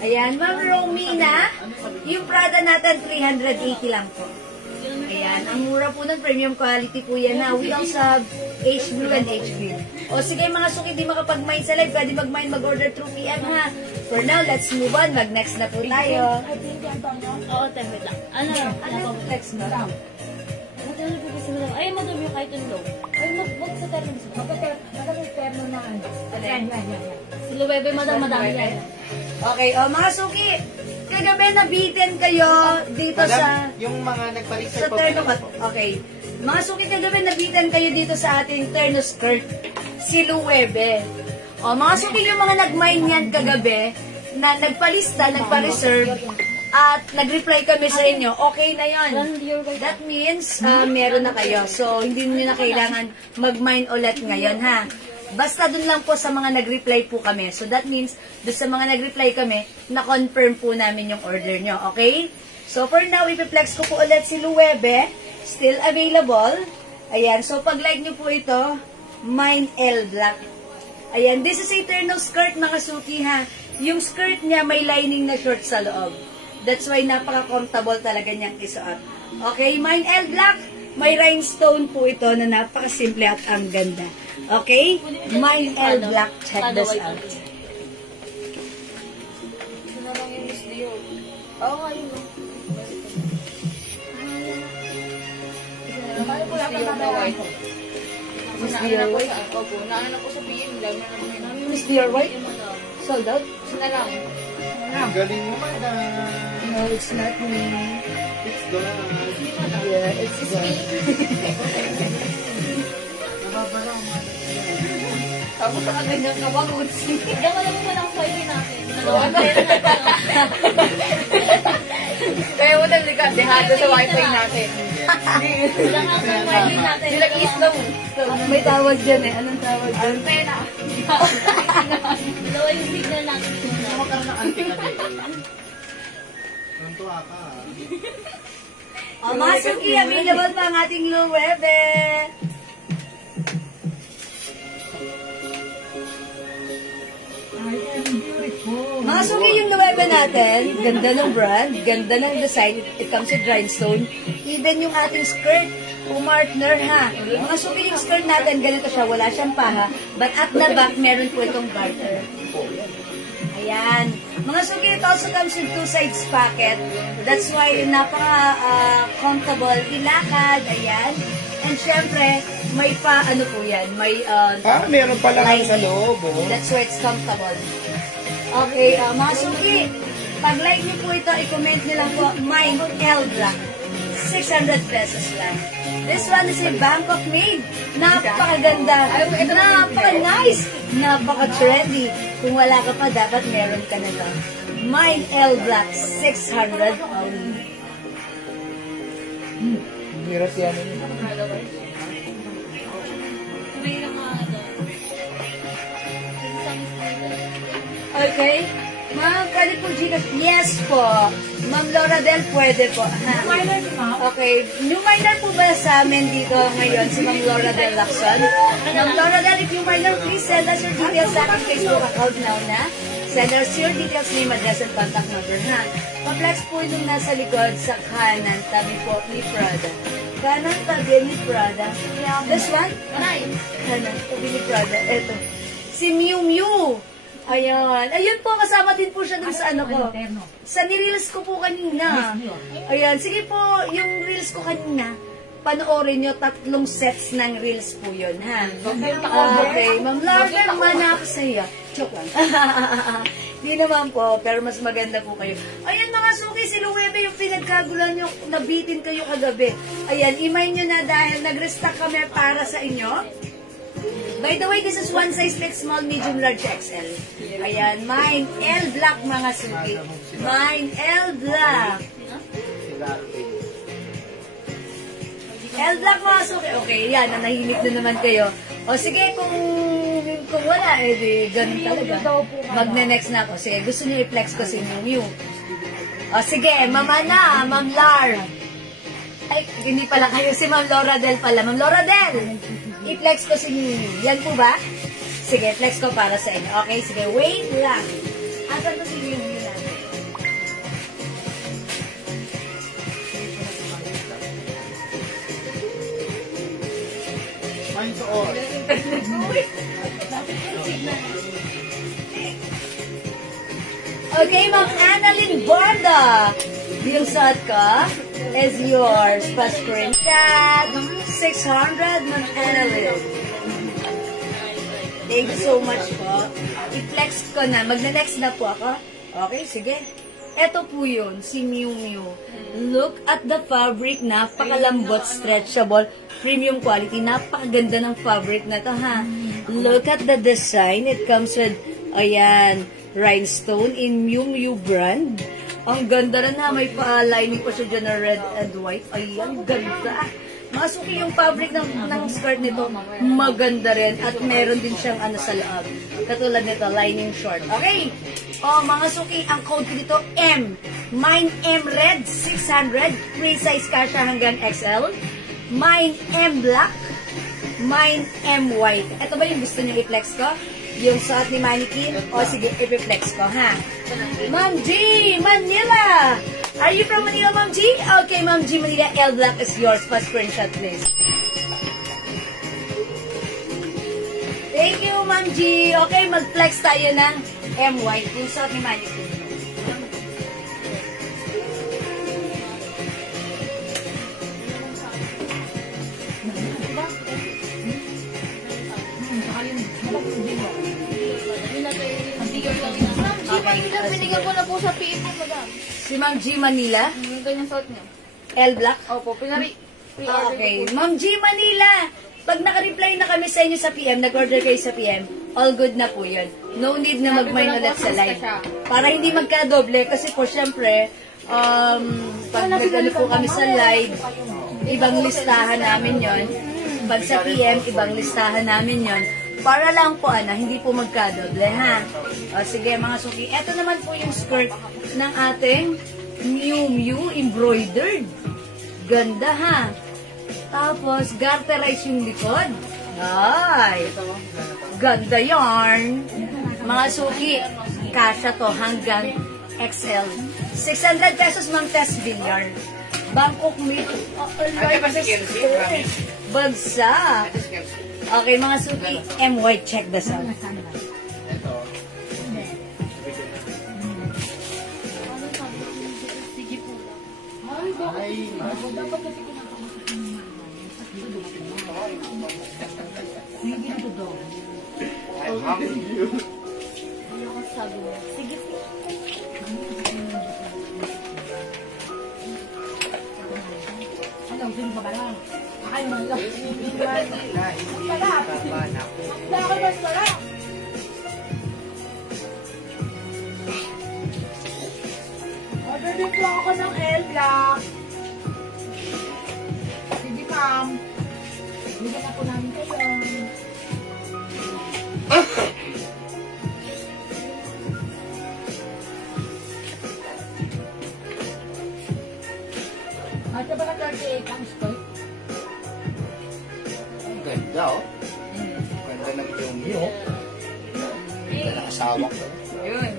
Ayan, Ma'am Romina, yung Prada natin, 380 lang po. Ayan, ang mura po ng premium quality po yan na. We also have H Blue and H Green. O sige mga suki, di makapag-mine sa live, pwede mag-mine, mag-order through PM, ha. For now, let's move on. Mag-next na po tayo. Oo, wait lang. Ano next na? Ay, madam yung kahit yung low. Ay, wag sa terno. Magka-terno na ano. Yan. Si Luwebe, madam, yan. Okay, mga suki, kagabi nabitin kayo dito sa... Yung mga Sa nagpa-research po. terno cut. Okay. Mga suki, kagabi nabitan kayo dito sa ating terno skirt. Si Luwebe. O, mga suki, yung mga nag-mine yan kagabi, na nagpalista, nagpa-reserve, at nag-reply kami sa inyo, okay na yon. That means, meron na kayo. So, hindi nyo na kailangan mag-mine ulit ngayon, ha? Basta dun lang po sa mga nag-reply po kami. So, that means, dun sa mga nag-reply kami, na-confirm po namin yung order nyo, okay? So, for now, ipiplex ko po ulit si Luwebe. Still available. Ayan, so pag-like nyo po ito, Mine L Black. Ayan, this is a terno skirt, mga suki, ha? Yung skirt niya, may lining na short sa loob. That's why napaka-comfortable talaga niyang isuot. Okay, Mine L Black. May rhinestone po ito na napaka-simple at ang ganda. Okay? Mine L Black. Check this out. Ito na lang yung Miss Dior. Oo nga yun. Miss Dior na white. Naana ko sa ako po. Naana ko sa PM. Lalo na naman. Miss Dior White? Sold out? Ito na lang. Ang galing mo, madam. No, it's not me. It's God. Yeah, it's me. Tapos sa ganyan ka ba, Gutsi? Diyan wala mo walang wifi natin. Wala. Kaya mo talaga, dehado sa wifi natin. Walang ang wifi natin. Sila slow. May tawag dyan eh. Anong tawag dyan? Pena. Dalawa yung signal natin. Makaroon ng antik na din. Nantuwa ka. O, mga suki, available pa ang ating Luwebe. Mga suki, yung Luwebe natin, ganda ng brand, ganda ng design, it comes with rhinestone. Even yung ating skirt, partner ha. Mga suki, yung skirt natin, ganito siya, wala siyang paha, but at the back, meron po itong garter. Ayan. Mga suki, it also comes with two sides pocket. That's why napaka-comfortable ilakad. Ayan. And syempre, may pa, ano po yan, may Meron pala nga sa loob, oh. that's why it's comfortable. Okay, mga suki, pag like niyo po ito, i-comment niyo lang po, mine L Black. 600 pesos lang. This one is a Bangkok made. Napakaganda. Napaka-nice. Napaka-trendy. Kung wala ka pa, dapat meron ka na to. Mine L Black, 600 only. Hirap yan. May mga Okay. Ma'am, pwede po Gcash? Yes po. Ma'am Laura Del, pwede po. Okay. New minor po ba sa amin dito ngayon si Ma'am Laura Del Lacson? Ma'am Laura Del, if you minor, please send us your details sa aking Facebook account now na. Send us your details, name, address, and contact number na. Pa-flex po yung nasa likod sa kanan, tabi po ni Prada. Kanan, tabi ni Prada. This one? Kanan, tabi ni Prada. Ito. Si Miu Miu. Ayan. Ayun po, kasama din po siya dun sa ano ko. Sa ni-reels ko po kanina. Ayan. Sige po, yung reels ko kanina, panoorin nyo, 3 sets ng reels po yun, ha? Okay. Ma'am Laura, manakasaya. Joke lang. Hindi naman po, pero mas maganda po kayo. Ayan mga suki, si Luwebe yung pinagkagulan nyo, nabitin kayo kagabi. Ayan, imay nyo na dahil nag-restock kami para sa inyo. By the way, this is one size fits small, medium, large, XL. Ayan, mine L Black mga suki. Mine L Black. L Black mga suki. Okay, yan, nanahimik na naman kayo. O sige, kung wala, di ganun talaga. Magne-next na ako. Sige, gusto niyo i-flex ko si Miu. O sige, mama na, Ma'am Lar. Ay, hindi pala kayo si Ma'am Laura Del pala. Ma'am Laura Del, i-flex ko si Miu. Yan po ba? Sige, flex ko para sa inyo. Okay, sige, wait lang. Asan ko si Miu natin? Mine to all. Okay, Ma'am Annalyn Borda. Yung suot ko is yours. Pa-screenshot. 600, Ma'am Annalyn. Thank you so much po. I-flex ko na. Magna-next na po ako. Okay, sige. Ito po yun, si Miu Miu. Look at the fabric. Napakalambot, stretchable, premium quality. Napakaganda ng fabric na to, ha? Look at the design. It comes with, ayan, rhinestone in Miu Miu brand. Ang ganda rin na, may pa-lining pa siya dyan na red and white. Ayan, ganda. Mga suki yung fabric ng skirt nito, maganda rin. At meron din siyang ano sa loob. Katulad nito, lining short. Okay. O, mga suki, ang code ko dito, M. Mine M red, 600. Free size ka siya hanggang XL. Mine M black. Mine M white. Ito ba yung gusto niyo i-flex ko? Yung suot ni Mannequin? O sige, i-flex ko, ha? Ma'am G, Manila! Are you from Manila, Ma'am G? Okay, Ma'am G, Manila, L Black is yours. First screenshot, please. Thank you, Ma'am G. Okay, mag-flex tayo ng M white. Yung suot ni Mannequin. Binigyan ko na po sa PF, madam. Si Ma'am G Manila, Yung ganyang suot niya. L Black. Opo, Okay. Ma'am G Manila, pag naka-reply na kami sa inyo sa PM, nag-order kayo sa PM, all good na po yun. No need na mag-mine ulit sa live. Para hindi magka-doble, kasi po syempre, pag nag-ano po kami sa live, ibang listahan namin yon. Pag sa PM, ibang listahan namin yon. Para lang po, hindi po magka-doble, ha? O, sige, mga suki. Ito naman po yung skirt ng ating Miu Miu embroidered. Ganda, ha? Tapos, garterize yung likod. Ay! Ganda yarn. Mga suki, kasha to hanggang XL. 600 pesos, Ma'am Tess Villar. Bangkok meat. Bagsak. Okay, mga suki, MY, check this out. Order din po ako ng L Black. Sige, ma'am. Bigyan na po namin kayo. Ito ba na 38 ang skirt? Ang ganda, oh. Ganda ng yung iyo. Ganda ng asawa ko. Yun.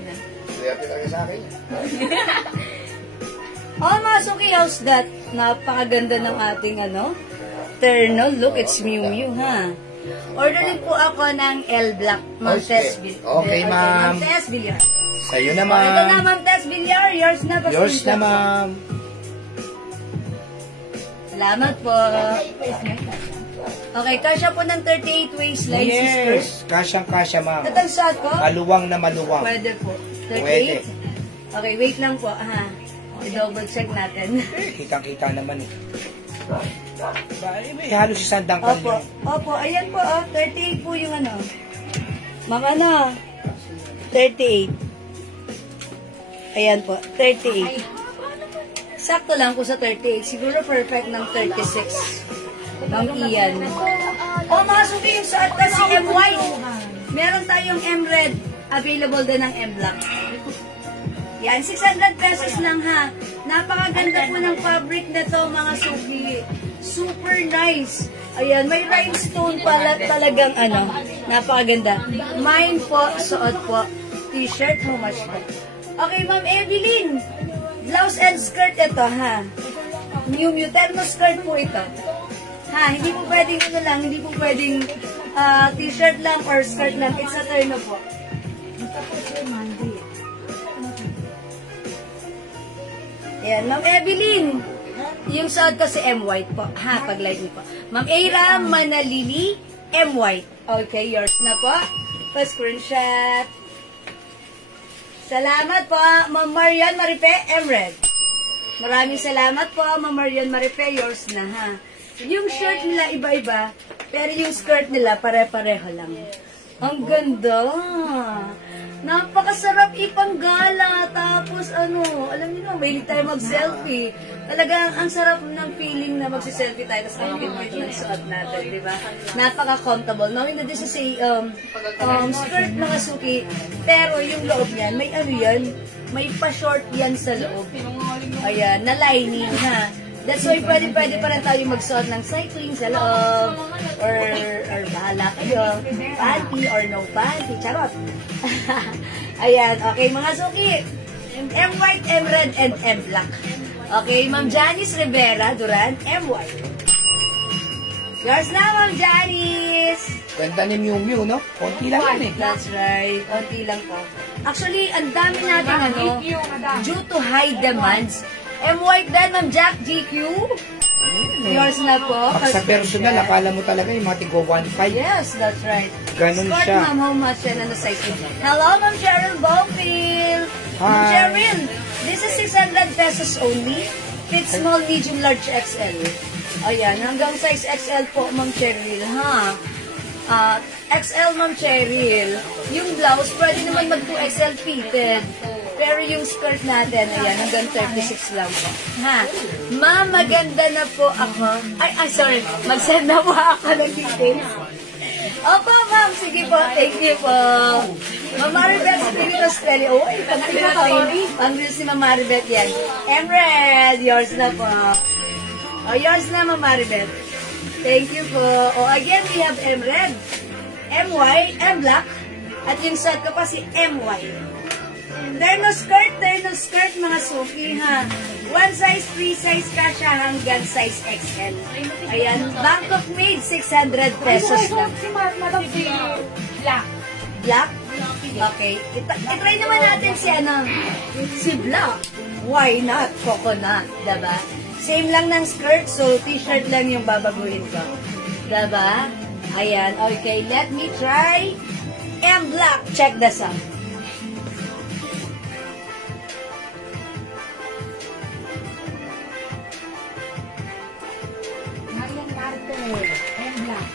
Swerte talaga sa akin. Oh, mga suki, how's that? Napakaganda ng ating, terno. Look, it's Miu Miu, ha? Order din po ako ng L Black, Ma'am Tess Villar. Okay, ma'am. Ma'am Tess Villar. Sa'yo Ito na, naman. Ma'am Tess Villar. Yours na. Yours na, ma'am. Salamat po. Okay, kasya po ng 38 waistline. Yes. Kasyang-kasya, ma'am. Tatang shot ko? Maluwang na maluwang. Pwede po. 38? Pwede. Okay, wait lang po. I-double check natin. Kitang-kita naman eh. May halos isang dangkal Opo. yun. Opo, ayan po. 38 po yung Mga 38. Ayan po, 38. Sakto lang po sa 38. Siguro perfect ng 36. Ng Ian. Mga suki yung suot kasi M white. Meron tayong M red. Available din ng M black. Yan, 600 pesos lang, ha. Napakaganda po ng fabric na to, mga suki. Super nice. Ayan, may rhinestone pala talagang napakaganda. Mine po, suot po. T-shirt, how much po? Okay, Ma'am Evelyn. Blouse and skirt ito, ha. Miu Miu, thermo skirt po ito. Ha, hindi po pwedeng hindi po pwedeng t-shirt lang or skirt lang. It's a terno po. Ayan, Ma'am Evelyn. Yung suot ko si M white po. Ha, pag-like niyo po. Ma'am Aira Manalili, M white. Okay, yours na po. Pa-screenshot. Salamat po, Ma'am Marian Maripe, M red. Maraming salamat po, Ma'am Marian Maripe. Yours na, ha. Yung shirt nila iba-iba, pero yung skirt nila pare-pareho lang. Ang ganda. Napakasarap ipanggala. Tapos alam niyo na, mahilig tayo mag-selfie. Talagang ang sarap ng feeling na magsi-selfie tayo tapos ang cute ng suot natin, di ba? Napaka-comfortable. Knowing that this is a skirt mga suki, pero yung loob niyan, may yan, may pa-short yan sa loob. Ayan, na lining, ha. That's why pwede pa rin tayo magsuot ng cycling sa loob. Or bahala kayo. Panty or no panty. Charot. Ayan. Okay, mga suki. M white, M red, and M black. Okay, Ma'am Janice Rivera Duran, M white. Yours na, Ma'am Janice. Ganda ni Miu Miu, no? Konti lang yan eh. That's right. Konti lang po. Actually, ang dami natin due to high demands. M white din, Ma'am Jack GQ. Yours na po. Pag sa personal, akala mo talaga yung mga tigo 1.5. Yes, that's right. Ganun Scott, siya. Ma'am, how much yan on the site? Hello, Ma'am Cheryl Bowfield. Ma'am Hi. Cheryl, this is 600 pesos only. Fit small, medium, large, XL. Ayan, hanggang size XL po, Ma'am Cheryl, ha? XL, Ma'am Cheryl. Yung blouse, pwede naman mag 2XL fitted. Pero yung skirt natin, ayan, hanggang 36 lang po. Ha? Ma'am, maganda na po ako. Ay, sorry. Mag-send na po ako ng details. Opo, ma'am. Sige po. Thank you po. Ma'am Maribeth, sa Tingin Australia. Oh, ay, pag-tingin ko. Pang-reels ni Ma'am Maribeth yan. Emred, yours na po. Oh, yours na, Ma'am Maribeth. Thank you po. Oh, again, we have Emred, MY, M-Black, at yung set ko pa si MY. Terno skirt, mga suki, ha. One size, free size ka siya hanggang size XL. Ayan, Bangkok made, 600 pesos lang. Black. Black? Okay. I-try naman natin si Black. Why not? Coconut, diba? Same lang ng skirt, so t-shirt lang yung babaguhin ko. Diba? Ayan, okay. Let me try M-Black. Check this out. M-Black.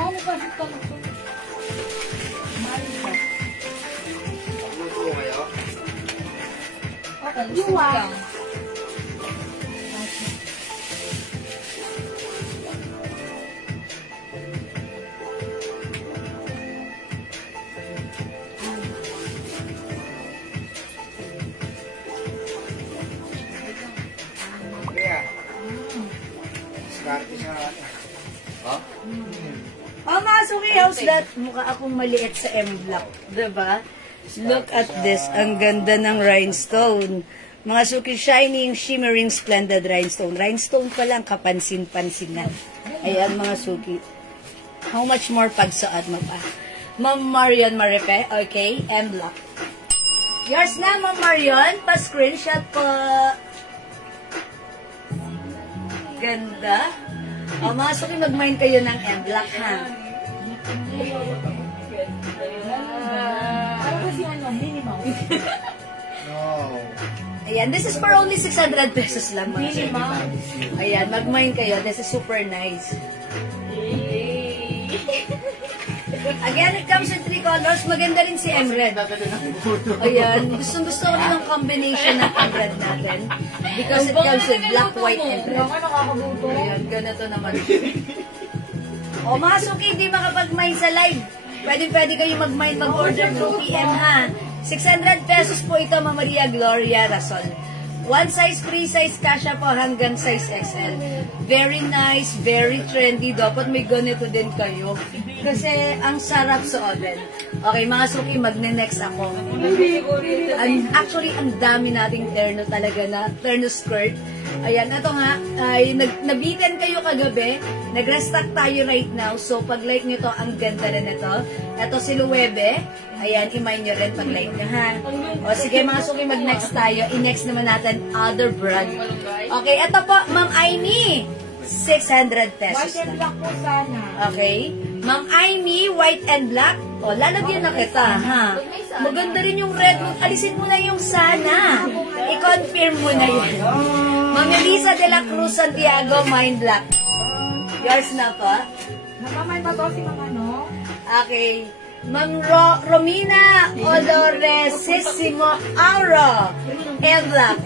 Ano ba ito? Luto kayo? Okay, yuwa. Kaya. Skarte siya ano. Ha? Oh, mga suki, how's that? Mukha akong maliit sa M-Block. Diba? Look at this. Ang ganda ng rhinestone. Mga suki, shining, shimmering, splendid rhinestone. Rhinestone pa lang, kapansin-pansin na. Ayan, mga suki. How much more pagsuot mo pa? Ma'am Marion Maripe, okay, M-Block. Yours na, Ma'am Marion. Pa-screenshot po. Ganda. O, mga suki, mag-mind kayo ng M-Block, ha? Ano kasi minimum? No. Ayan, this is for only 600 pesos lang, mga suki. Ayan, mag-mind kayo. This is super nice. Again, it comes in 3 colors. Maganda rin si Emred. Ayan, gustong-gusto ko rin ang combination ng Emred natin. Because it comes with black, white, and red. Ayan, ganito naman. O, mga suki, hindi makapag-mind sa live. Pwede kayo mag-mind, mag-order 2 PM, ha? 600 pesos po ito, Ma'am Maria Gloria Rasol. One size, free size, kasha po hanggang size XL. Very nice, very trendy. Dapat may ganito din kayo. Kasi ang sarap suotin. Okay, mga suki, magne-next ako. Actually, ang dami nating terno talaga na terno skirt. Ayan, ito nga, ay nabitin kayo kagabi. Nag-restock tayo right now. So, pag-like nyo to, ang ganda rin ito. Ito si Luwebe. Ayan, imay nyo rin pag-like nyo, ha? O, sige mga suki, mag-next tayo. I-next naman natin other brand. Okay, ito po, Ma'am Aimee. 600 pesos White and lang. black po sana. Okay? Ma'am Aimee, white and black. O, lalagyan na kita, ha? Maganda rin yung red mo. Alisin mo na yung sana. I-confirm mo na yan. Ma'am Elisa de la Cruz Santiago, mine black. Yours na po. Nakamay ba to si Mama, no? Okay. Ma'am Romina Oloresissimo Auro, and black.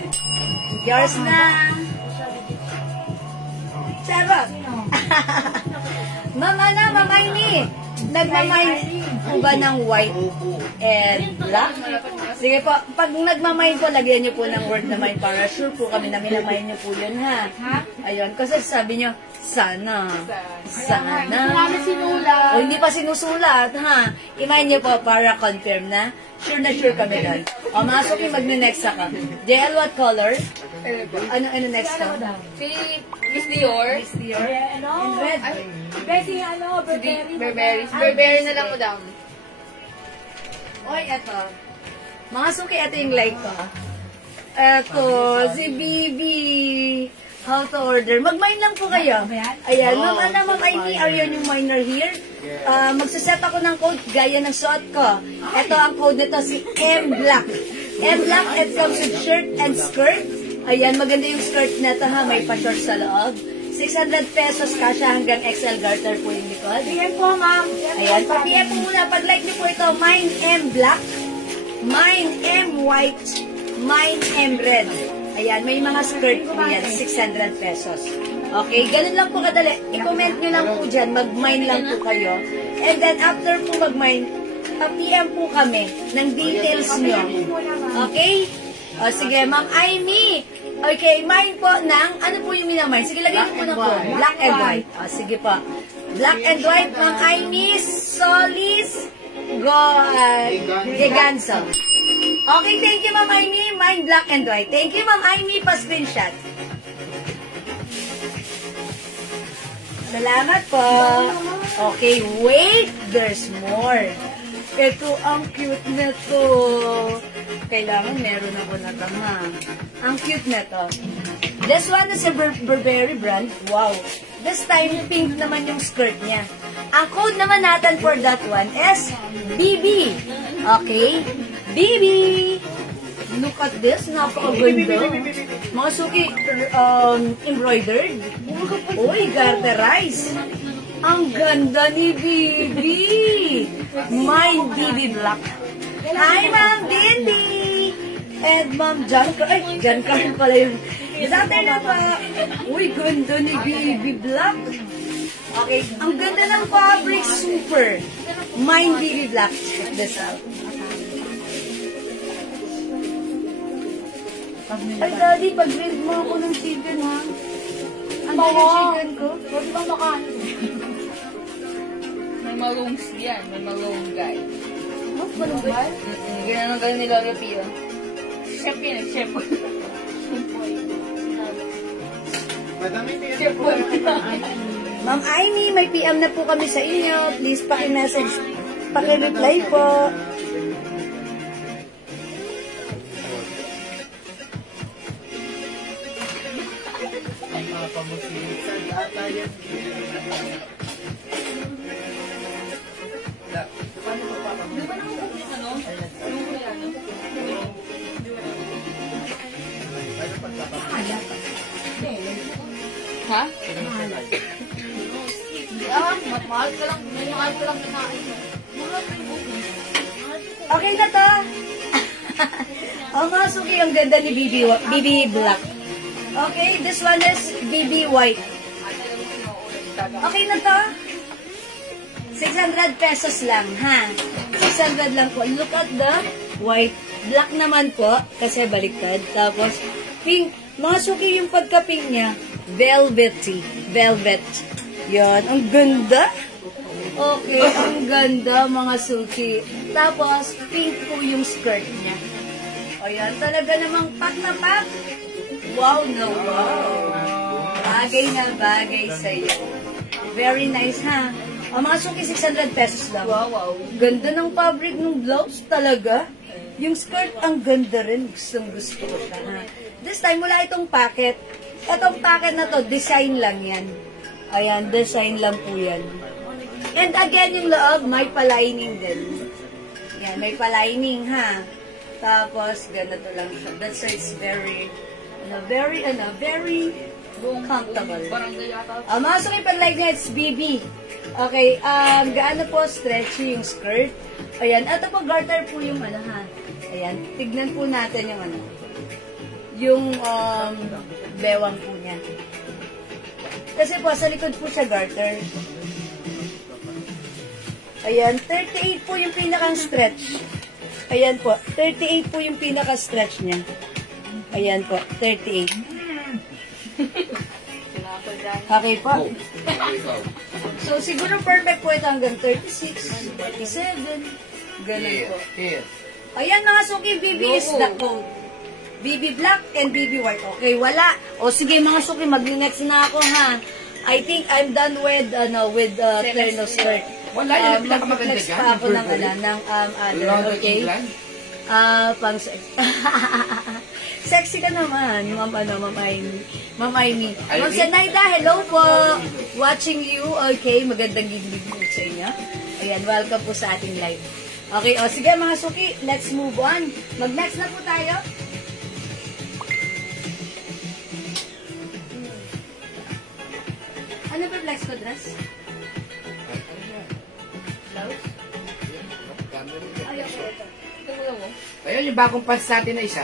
Yours na. Sarap. Ma'am Aimee, nagmamain po ba ng white and black? Sige po, pag nagmamain po, lagyan niyo po ng word na mine para sure po kami na minamain niyo po yun, ha? Ayun, kasi sabi niyo, sana. Sana. Marami sinulat. O hindi pa sinusulat, ha? Imayin niyo po para confirm na. Sure na sure kami doon. O, masukin magne-next ako. JL, what color? Ano next ko? Si Miss Dior. Miss Dior. Ano? And red. Besi, Burberry. Burberry. Burberry na lang, madam. Oy, eto. Mga suki, eto yung like ko. Eto, si Bibi. how to order. Mag-mine lang po kayo. Ayan, ma'am, ma'am Amy, are you yung miner here? Magsaset ako ng code gaya ng suot ko. Ito ang code nito, si M-Black. M-Black, it comes with shirt and skirt. Ayan, maganda yung skirt nito ha, may pa-short sa loob. 600 pesos kasha hanggang XL garter po yung likod. PM po, ma'am. Ayan, pa-PM po muna. Pag-like niyo po ito, Mine M-Black, Mine M-White, Mine M-Red. Ayan, may mga skirt po yan, 600 pesos. Okay, ganun lang po kadali. I-comment nyo lang po dyan, mag-mine lang po kayo. And then after po mag-mine, pa-PM po kami ng details nyo. Okay? O sige, Ma'am Amy. Okay, mine po ng, ano po yung minamine? Sige, lagyan ko na po. Black and white. O sige po. Black and white, Ma'am Amy, Solis, Geganso. Okay, thank you, Ma'am Amy. Mine, black and white. Thank you, Ma'am Amy. Pa-screenshot. Salamat po. Okay, wait. There's more. Ito ang cute nito. Kailangan meron ako na tama. Ang cute nito. This one is a Burberry brand. Wow. This time, pink naman yung skirt niya. Ang code naman natin for that one is BB. Okay? BB. Look at this. Napakaganda. Mga suki, embroidered. Uy, garterized. Ang ganda ni BB. Mine BB Black. Hi, Ma'am Dindy. And Ma'am John Carl. Ay, John Carl pala yung. Dati na pa. Uy, ganda ni BB Black. Okay, ang ganda ng fabric. Super. Mine BB Black. Check this out. Ay, Daddy, pag-grilled mo ako ng chicken, ha? Ang yung chicken ko? Huwag bang makain? May malungs yan. May malunggay. Ano? Malunggay? Ginanong kayo ni Lola Pio. Chef yan, chef. Chef po. Ma'am Amy, may PM na po kami sa inyo. Please paki-message, paki-reply po. Ha? Mahal ka lang. Mahal ka lang kinain. Okay na to. Ang mga suki, ang ganda ni BB Black. Okay, this one is BB White. Okay na to. 600 pesos lang, ha? 600 lang po. Look at the white. Black naman po, kasi baliktad. Tapos, pink. Mga suki, yung pagka-pink niya, velvety. Velvet. Yan. Ang ganda. Okay, ang ganda, mga suki. Tapos, pink po yung skirt niya. Ayan, talaga namang pak na pak. Wow na wow. Bagay na bagay sa'yo. Very nice, ha? Ang mga suki, 600 pesos lang. Wow, wow. Ganda ng fabric ng blouse, talaga. Yung skirt, ang ganda rin. Gusto ko siya, ha? This time, wala itong packet. Itong packet na to, design lang yan. Ayan, design lang po yan. And again, yung loob, may palining din. Yan, may palining, ha? Tapos, ganito lang siya. That's why it's very comfortable. Mga suki, pag-like niya, it's BB. Okay, gaano po stretchy yung skirt. Ayan, ito po, garter po yung ano, ha? Ayan, tignan po natin yung ano. Yung bewang po niya. Kasi po, sa likod po siya garter. Ayan, 38 po yung pinakang stretch. Ayan po, 38 po yung pinaka-stretch niya. Ayan po, 38. Okay po. So, siguro perfect po ito hanggang 36, 37. Ganun po. Ayan mga suki, BB is the code. BB Black and BB White. Okay, wala. O sige mga suki, mag-next na ako, ha. I think I'm done with terno skirt. Wala, yung pinakamaganda Mag-next dyan. pa ako ng other. Okay? Sexy ka naman, Ma'am Amy. Ma'am Amy. Ma'am Zenaida, hello po. Watching you. Okay, magandang gilig po sa inyo. Ayan, welcome po sa ating live. Okay, o sige mga suki, let's move on. Mag-next na po tayo. Ano ba flex ko dress? Blouse? Ayaw ko ito. Ito mo. Ayun, yung bagong pants natin na isa.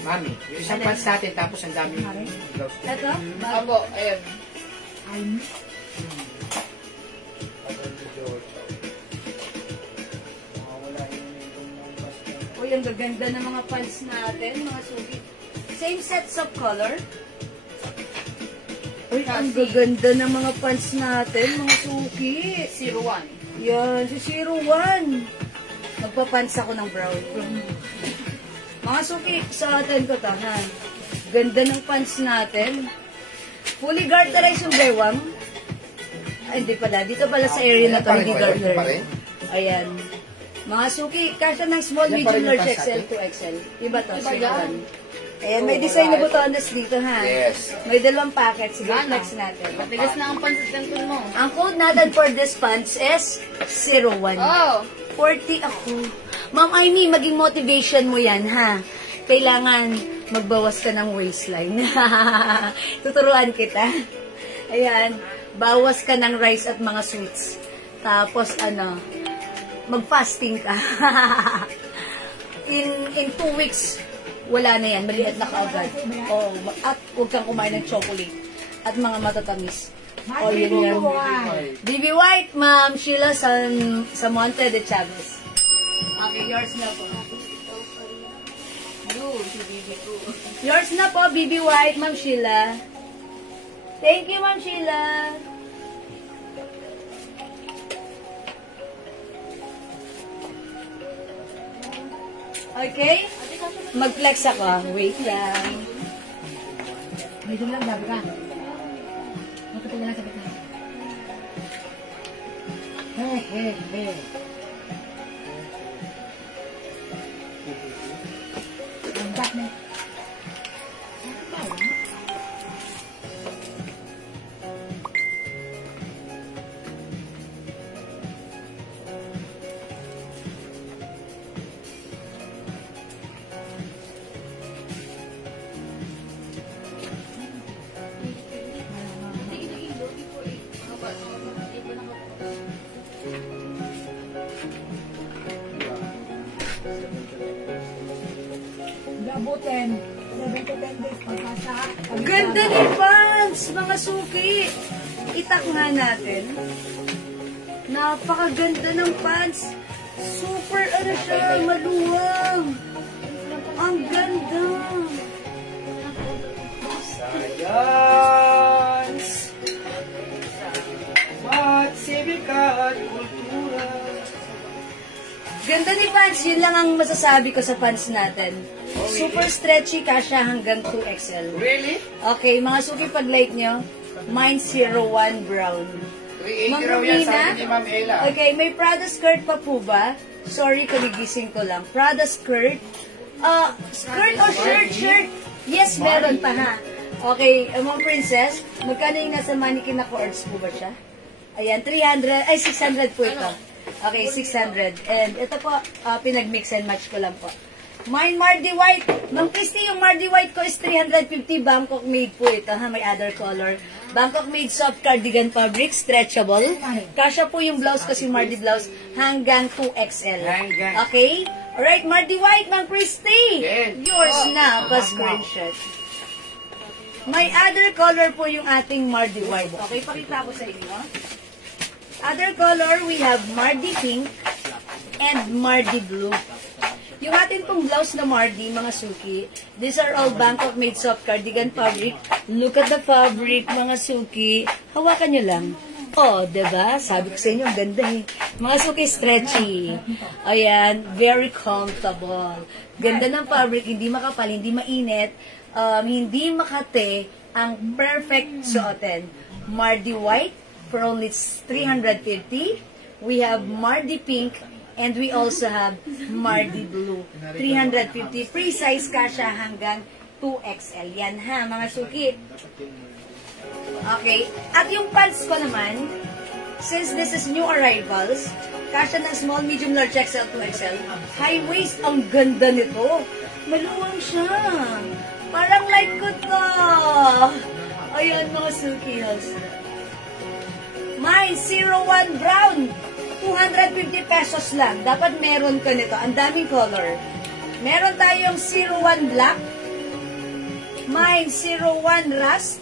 Mami, yung isang pants natin, tapos ang dami blouse. Ito? Abo, ayun. Uy, ang gaganda ng mga pants natin, mga suki. Same sets of color. Uy, ang gaganda ng mga pants natin, mga suki. 01. Yan, si 01. Magpapants ako ng brown. Mga suki, sa atin ko ta, ha? Ganda ng pants natin. Fully garterized yung bewang. Ay, hindi pala. Dito pala sa area na to, hindi garterized. Ayan. Mga suki, kasya ng small, Yan pa medium, rin yung large pants XL natin? to XL. Iba to, Iba si yan. Ayan, may design na butones dito, ha? Yes. May dalawang packet. Sige, Ano? flex natin. Matigas na ang pansit mo. Ang code natin for this pants is 01. Oh! 40 ako. Ma'am Amy, maging motivation mo yan, ha? Kailangan magbawas ka ng waistline. Tuturuan kita. Ayan, bawas ka ng rice at mga sweets. Tapos, mag-fasting ka. in 2 weeks, wala na yan. Maliit na kaagad. Oh, at huwag kang kumain ng chocolate at mga matatamis. Oh, yun yan. Bibi White, Ma'am Sheila sa Monte de Chavez. Okay, yours na po. Yours na po, Bibi White, Ma'am Sheila. Thank you, Ma'am Sheila. Okay? Mag-flex ako. Wait lang. Medyo lang, bago ka. Matapin na lang sa bitna. Ang back na. Gabutin. 7 to 10 days pagkasa. Ganda ni pants, mga suki. Itak nga natin. Napakaganda ng pants. Super, siya, maluwang. Ang ganda. Science. What? Civica at kultura. Ganda ni pants. Yun lang ang masasabi ko sa pants natin. Super stretchy, kasya hanggang 2XL. Really? Okay, mga suki, pag-like nyo, mine 01 brown. 380 raw yan, sabi ni Ma'am Ella. Okay, may Prada skirt pa po ba? Sorry, kaligising ko lang. Prada skirt. Skirt or shirt? Shirt. Yes, meron pa ha. Okay, mga princess, magkano yung nasa mannequin na cords po ba siya? Ayan, 600 po ito. Okay, 600. And ito po, pinag-mix and match ko lang po. Mine Mardi White. Ma'am Christy, yung Mardi White ko is 350. Bangkok made po ito, ha? May other color. Bangkok made soft cardigan fabric, stretchable. Kasya po yung blouse kasi Mardi blouse hanggang 2XL. Okay? Alright, Mardi White, Ma'am Christy. Yours na, pa-screenshot. May other color po yung ating Mardi White. Okay, pakita ko sa inyo. Other color, we have Mardi Pink and Mardi Blue. Yung atin pong blouse na Mardi, mga suki, these are all Bangkok made soft cardigan fabric. Look at the fabric, mga suki. Hawakan nyo lang. Oh, diba? Sabi ko sa inyo, ang ganda eh. Mga suki, stretchy. Ayan, very comfortable. Ganda ng fabric, hindi makapal, hindi mainit, hindi makate, ang perfect suotin. Mardi White for only 350. We have Mardi Pink And we also have Mardi Blue. 350. Free size kasha hanggang 2XL. Yan ha, mga suki. Okay. At yung pants ko naman, since this is new arrivals, kasha ng small, medium, large, XL, 2XL. High waist, ang ganda nito. Maluwang siya. Parang like ko to. Ayan mga suki. Mine, 01 brown. 250 pesos lang. Dapat meron ka nito. Ang daming color. Meron tayong 01 black. Mine, 01 rust.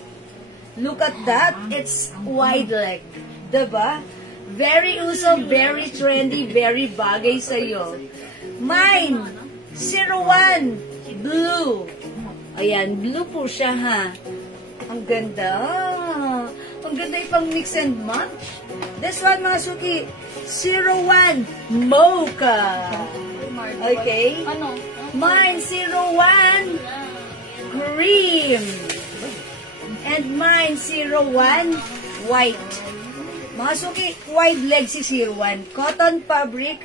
Look at that. It's wide leg. Diba? Very uso, very trendy, very bagay sa'yo. Mine, 01 blue. Ayan, blue po siya ha. Ang ganda. Ang ganda yung pang mix and match. This one, mga suki, 01 mocha. Okay? Ano? Mine, 01 cream. And mine, 01 white. Mga suki, wide leg si 01. Cotton fabric,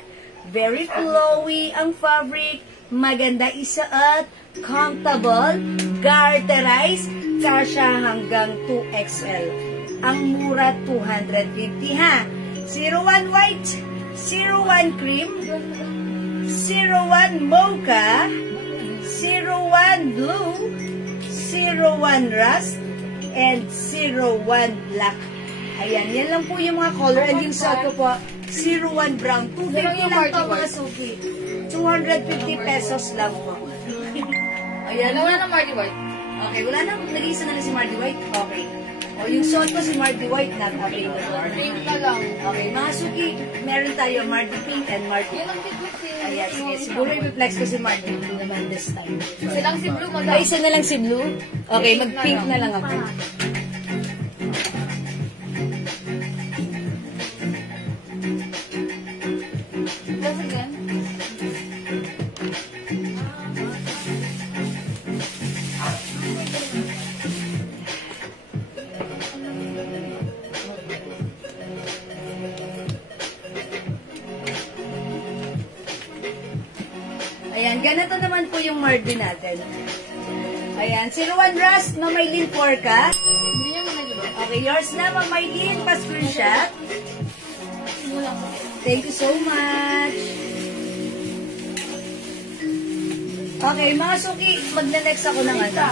very flowy ang fabric. Maganda isuot, comfortable, garterized, kasha hanggang 2XL. Ang mura, 250 ha. 01 white, 01 cream, 01 mocha, 01 blue, 01 rust, and 01 black. Ayan, yan lang po yung mga color. And yung suot ko po, 01 brown. 250 lang po mga suki. 250 pesos lang po. Ayan. Wala na Mardi White. Okay, wala na. Nag-iisa na lang si Mardi White. Okay. O, yung suot ko si Mardi White, not available. Cream na lang. Okay, mga suki, meron tayo Mardi Pink and Mardi Yan ang Blue. pigment eh. Ayan, sige. Siguro i-reflex ko si Mardi Blue naman this time. Silang si Blue, madam. Ay, isa na lang si Blue? Okay, mag-pink na lang ako. Plus again. Ayan, ganito naman po yung Mardi natin. Ayan, 01 Rust, Mamaylin Porca. Hindi niya muna dito. Okay, yours na, Mamaylin, pa-screenshot. Thank you so much. Okay, mga suki, magna-next ako ng ano.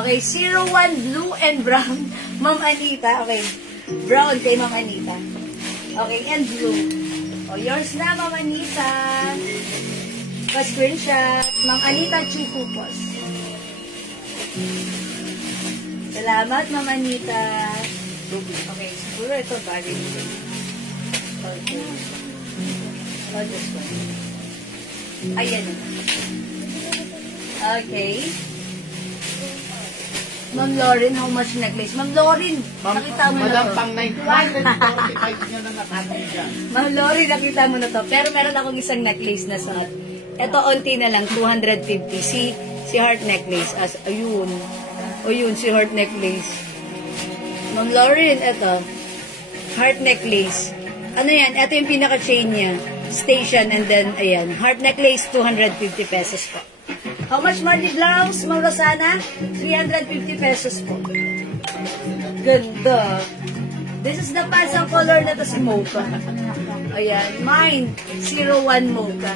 Okay, 01 Blue and Brown, Ma'am Anita. Okay, brown kay Ma'am Anita. Okay, and blue. O, yours na, Ma'am Anita. Pa-screenshot. Ma'am Anita Chupupos. Salamat, Ma'am Anita. Okay, siguro ito bagay dito. Okay. Oh, this one. Ayan. Okay. Ma'am Lauren, how much necklace? Ma'am Lauren, nakita mo na Madam, to. pang 945 nyo na nakatay dyan. Ma'am Lauren, nakita mo na to. Pero meron akong isang necklace na suot. Ito, onti na lang, 250. Si heart necklace. Ayun. O yun, si heart necklace. Ma'am Lauren, ito. Heart necklace. Ano yan? Ito yung pinaka-chain niya. Station, and then, ayan. Heart necklace, 250 pesos po. How much Mardi blouse, Ma'am Rosana? 350 pesos po. Ganda. This is the pants ang color na to si Mocha. Ayan. Mine, 01 Mocha.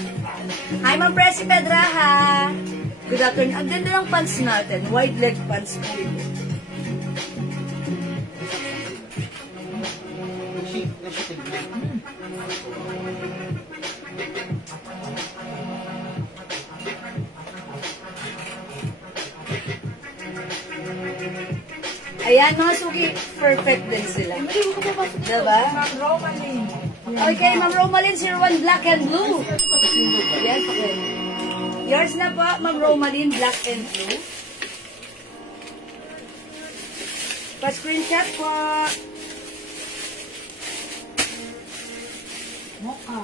Hi, Ma'am Presi Pedraha. Good afternoon. Ang ganda ng pants natin. Wide leg pants po ito. Ayan, mga suki, perfect din sila. Diba? Okay, Ma'am Romalyn, 01 black and blue. Yes, okay. Yours na po, Ma'am Romalyn, black and blue. Pa-screenshot po. Mocha.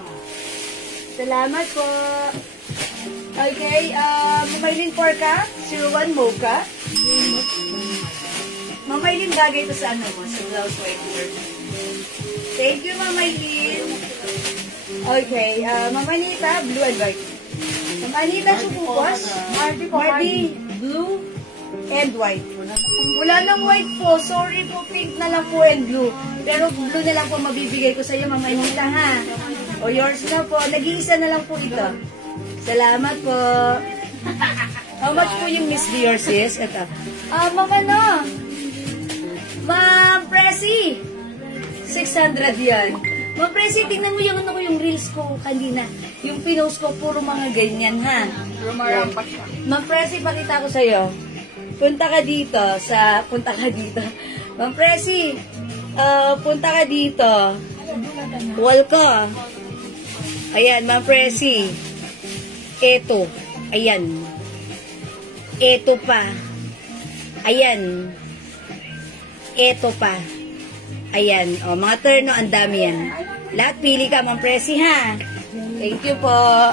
Salamat po. Okay, Mamaylin Porca, 01 Mocha. Mamaylin, bagay ito sa ano mo, sa blouse white shirt. Thank you, Mamaylin. Okay, Ma'am Anita, blue and white. Ma'am Anita Chupupos, Mardi, blue and white. Wala nang white po. Sorry po, pink na lang po and blue. Pero blue na lang po mabibigay ko sa iyo, Ma'am Anita, ha? O yours na po. Nag-iisa na lang po ito. Salamat po. How much po yung Miss Dior, sis? Ito. Ma'am ano? Ma'am Presi. 600 yan. Ma'am Presi, tingnan mo yung ano ko, yung reels ko kanina. Yung pinost ko, puro mga ganyan, ha? Rumarampas siya. Ma'am Presi, pakita ko sa'yo. Punta ka dito. Ma'am Presi, punta ka dito. Wall ko. Ayan, Ma'am Presi. Eto. Ayan. Eto pa. Ayan. Eto pa. Ayan. O, mga terno, ang dami yan. Lahat pili ka, Ma'am Presi, ha? Thank you po.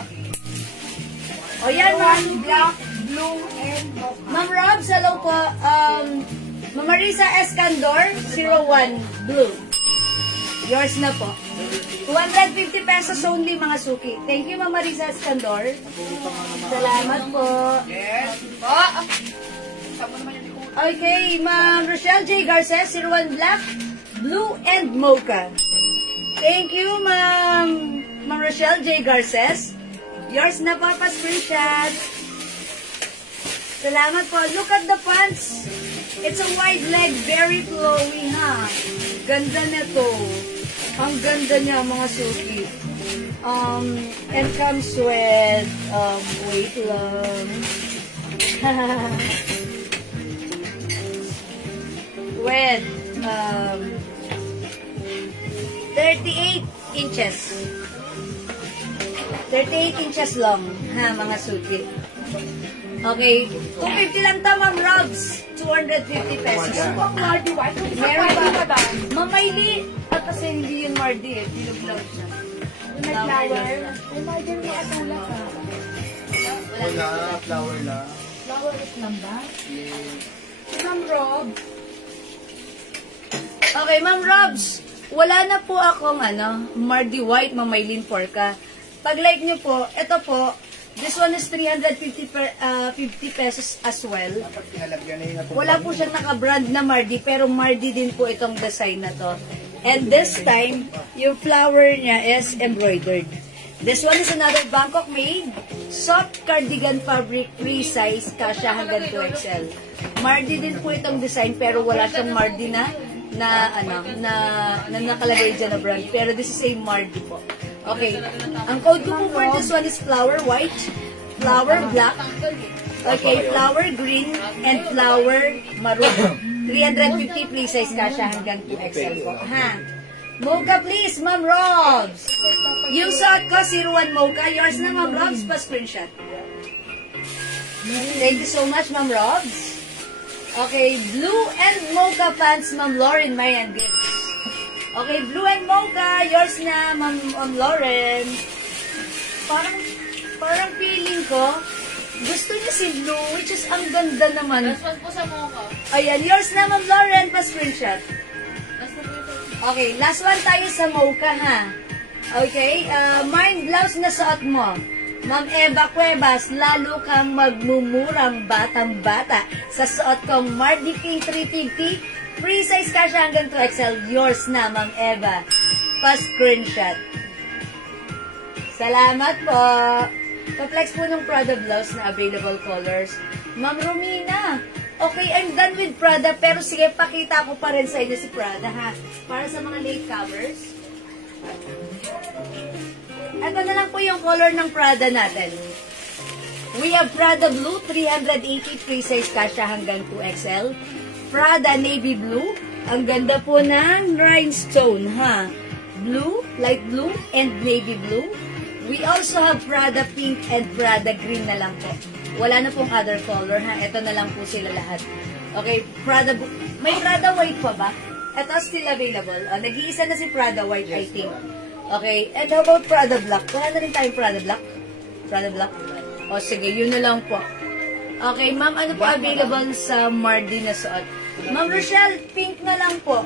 O, yan, Ma'am. Black, blue, and Ma'am Robs, hello po. Ma'am Marisa Escandor, 01, blue. Yours na po. 250 pesos only, mga suki. Thank you, Ma'am Marisa Escandor. Salamat po. Yes. Okay, Ma'am Rochelle J. Garces, 01 black, blue, and mocha. Thank you, Ma'am Rochelle J. Garces. Yours na po, pa-screenshot. Salamat po. Look at the pants. It's a wide leg, very flowy, ha? Ganda nito. Ang ganda niya, mga suki. And comes with, wait lang. With 38 inches. 38 inches long, ha, mga suki. Okay, 250 lang ta, Ma'am Robs. 250 pesos. Meron pa. Mamayli. Kasi hindi yun Mardi eh. Bilog-bilog siya. May flower. May margin mo at wala ka. Wala, flower lang. Flower is lang ba? Ma'am Rob. Okay, Ma'am Robs. Wala na po akong Mardi White, Mamaylin Porca. Pag like nyo po, ito po, this one is 350 50 pesos as well. Dapat pinalagyan na yun. Wala po siyang naka-brand na Mardi, pero Mardi din po itong design na to. And this time, yung flower niya is embroidered. This one is another Bangkok made, soft cardigan fabric, free size, kasya hanggang 2XL. Mardi din po itong design, pero wala siyang Mardi na nakalagay dyan na brand. Pero this is a Mardi po. Okay, ang code ko po for this one is flower white, flower black, okay, flower green, and flower maroon. 350 free size kasha hanggang 2XL po. Ha? Mocha please, Ma'am Robs. Yung suot ko, 01 Mocha. Yours na, Ma'am Robs, pa-screenshot. Thank you so much, Ma'am Robs. Okay, blue and Mocha pants, Ma'am Lauren Mayan Gibbs. Okay, blue and Mocha. Yours na, Ma'am Lauren. Parang feeling ko, gusto niya si blue, which is ang ganda naman. Last one po sa mocha. Ayan, yours na, Ma'am Lauren, pa-screenshot. Okay, last one tayo sa mocha, ha? Okay, mine blouse na suot mo. Ma'am Eva Cuevas, lalo kang magmumurang batang-bata sa suot kong Mardi King 350. Free size kasha hanggang 2XL. Yours na, Ma'am Eva. Pa-screenshot. Salamat po. Pa-flex po ng Prada blouse na available colors. Ma'am Romina, okay, I'm done with Prada, pero sige, pakita ko pa rin sa inyo si Prada, ha? Para sa mga late covers. Ito na lang po yung color ng Prada natin. We have Prada Blue, 380 free size kasha hanggang 2XL. Prada Navy Blue, ang ganda po ng rhinestone, ha? Blue, light blue, and navy blue. We also have Prada Pink and Prada Green na lang po. Wala na pong other color, ha? Ito na lang po sila lahat. Okay, Prada, may Prada White pa ba? Ito still available. Nag-iisa na si Prada White, I think. Okay, and how about Prada Black? Wala na rin tayong Prada Black? Prada Black? O sige, yun na lang po. Okay, ma'am, ano po available sa Mardi na suot? Ma'am Rochelle, pink na lang po.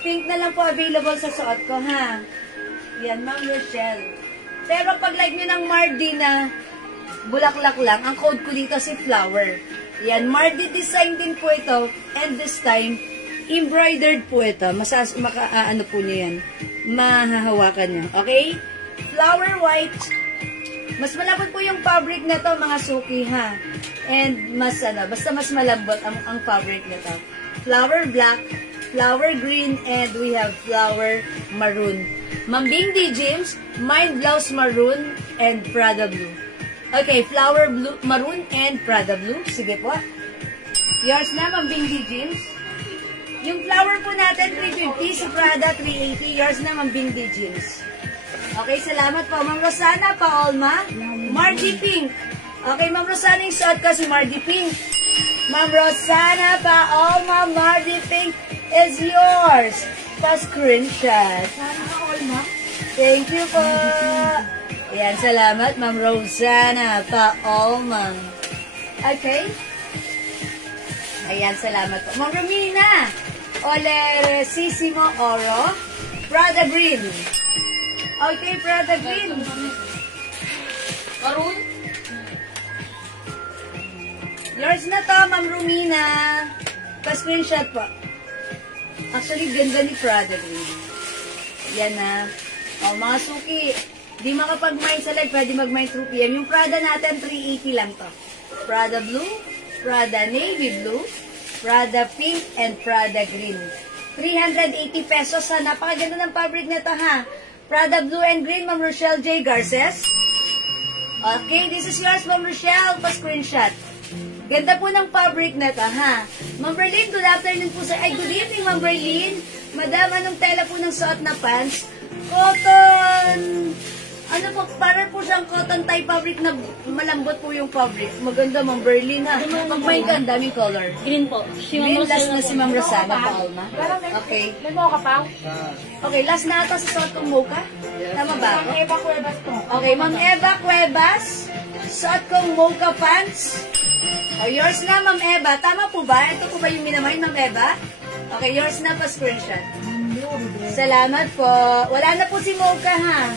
Pink na lang po available sa suot ko, ha? Yan, Ma'am Rochelle. Pero pag like nyo ng Mardi na bulaklak lang, ang code ko dito si flower. Yan, Mardi design din po ito. And this time, embroidered po ito. Ano po nyo yan. Mahahawakan nyo. Okay? Flower white. Mas malambot po yung fabric na to, mga suki, ha? And mas basta mas malambot ang fabric na to. Flower black, flower green, and we have flower maroon. Mambing D. James, mine blouse maroon and Prada blue. Okay, flower blue, maroon and Prada blue. Sige po. Yours na, Mambing D. James. Yung flower po natin, 350. Si Prada, 380. Yours na, Mambing D. James. Okay, salamat po. Ma'am Rosana, Paolma. Margie Pink. Okay, Ma'am Rosana, yung suot ko si Margie Pink. Ma'am Rosana, Paolma, Margie Pink is yours. Pa-screenshot. Thank you po. Ayan, salamat, Ma'am Rosana, Paolma. Okay. Ayan, salamat po. Ma'am Romina, Oleresissimo Oro, Prada Green. Okay, Prada Green. Maroon? Yours na to, Ma'am Romina. Pa-screenshot po. Actually, ganda ni Prada Green. Yan na. O, mga suki. Di makapag-mine sa live, pwede mag-mine through PM. Yung Prada natin, 380 lang to. Prada Blue, Prada Navy Blue, Prada Pink, and Prada Green. 380 pesos ha. Napakaganda ng fabric na to ha. Prada Blue and Green, Ma'am Rochelle J. Garces. Okay, this is yours, Ma'am Rochelle. Pa-screenshot. Ganda po ng fabric na to, ha? Ma'am Berlin, good afternoon po sa... Ay, good evening, Ma'am Berlin. Madam, anong tela po ng suot na pants? Cotton... Ano po, para po siyang cotton tie fabric na malambot po yung fabric. Maganda, Ma'am Berlin, ha? Pag-may ka, ang daming color. Green po. Green, last na si Ma'am Rosana, Paolma. Okay. May mocha pa? Okay, last na ito sa suot kong mocha. Tama ba ako? Ma'am Eva Cuevas po. Okay, Ma'am Eva Cuevas. Suot kong mocha pants. Oh, yours na, Ma'am Eva. Tama po ba? Ito po ba yung minamahin, Ma'am Eva? Okay, yours na pa screenshot. Salamat po. Wala na po si Mocha, ha?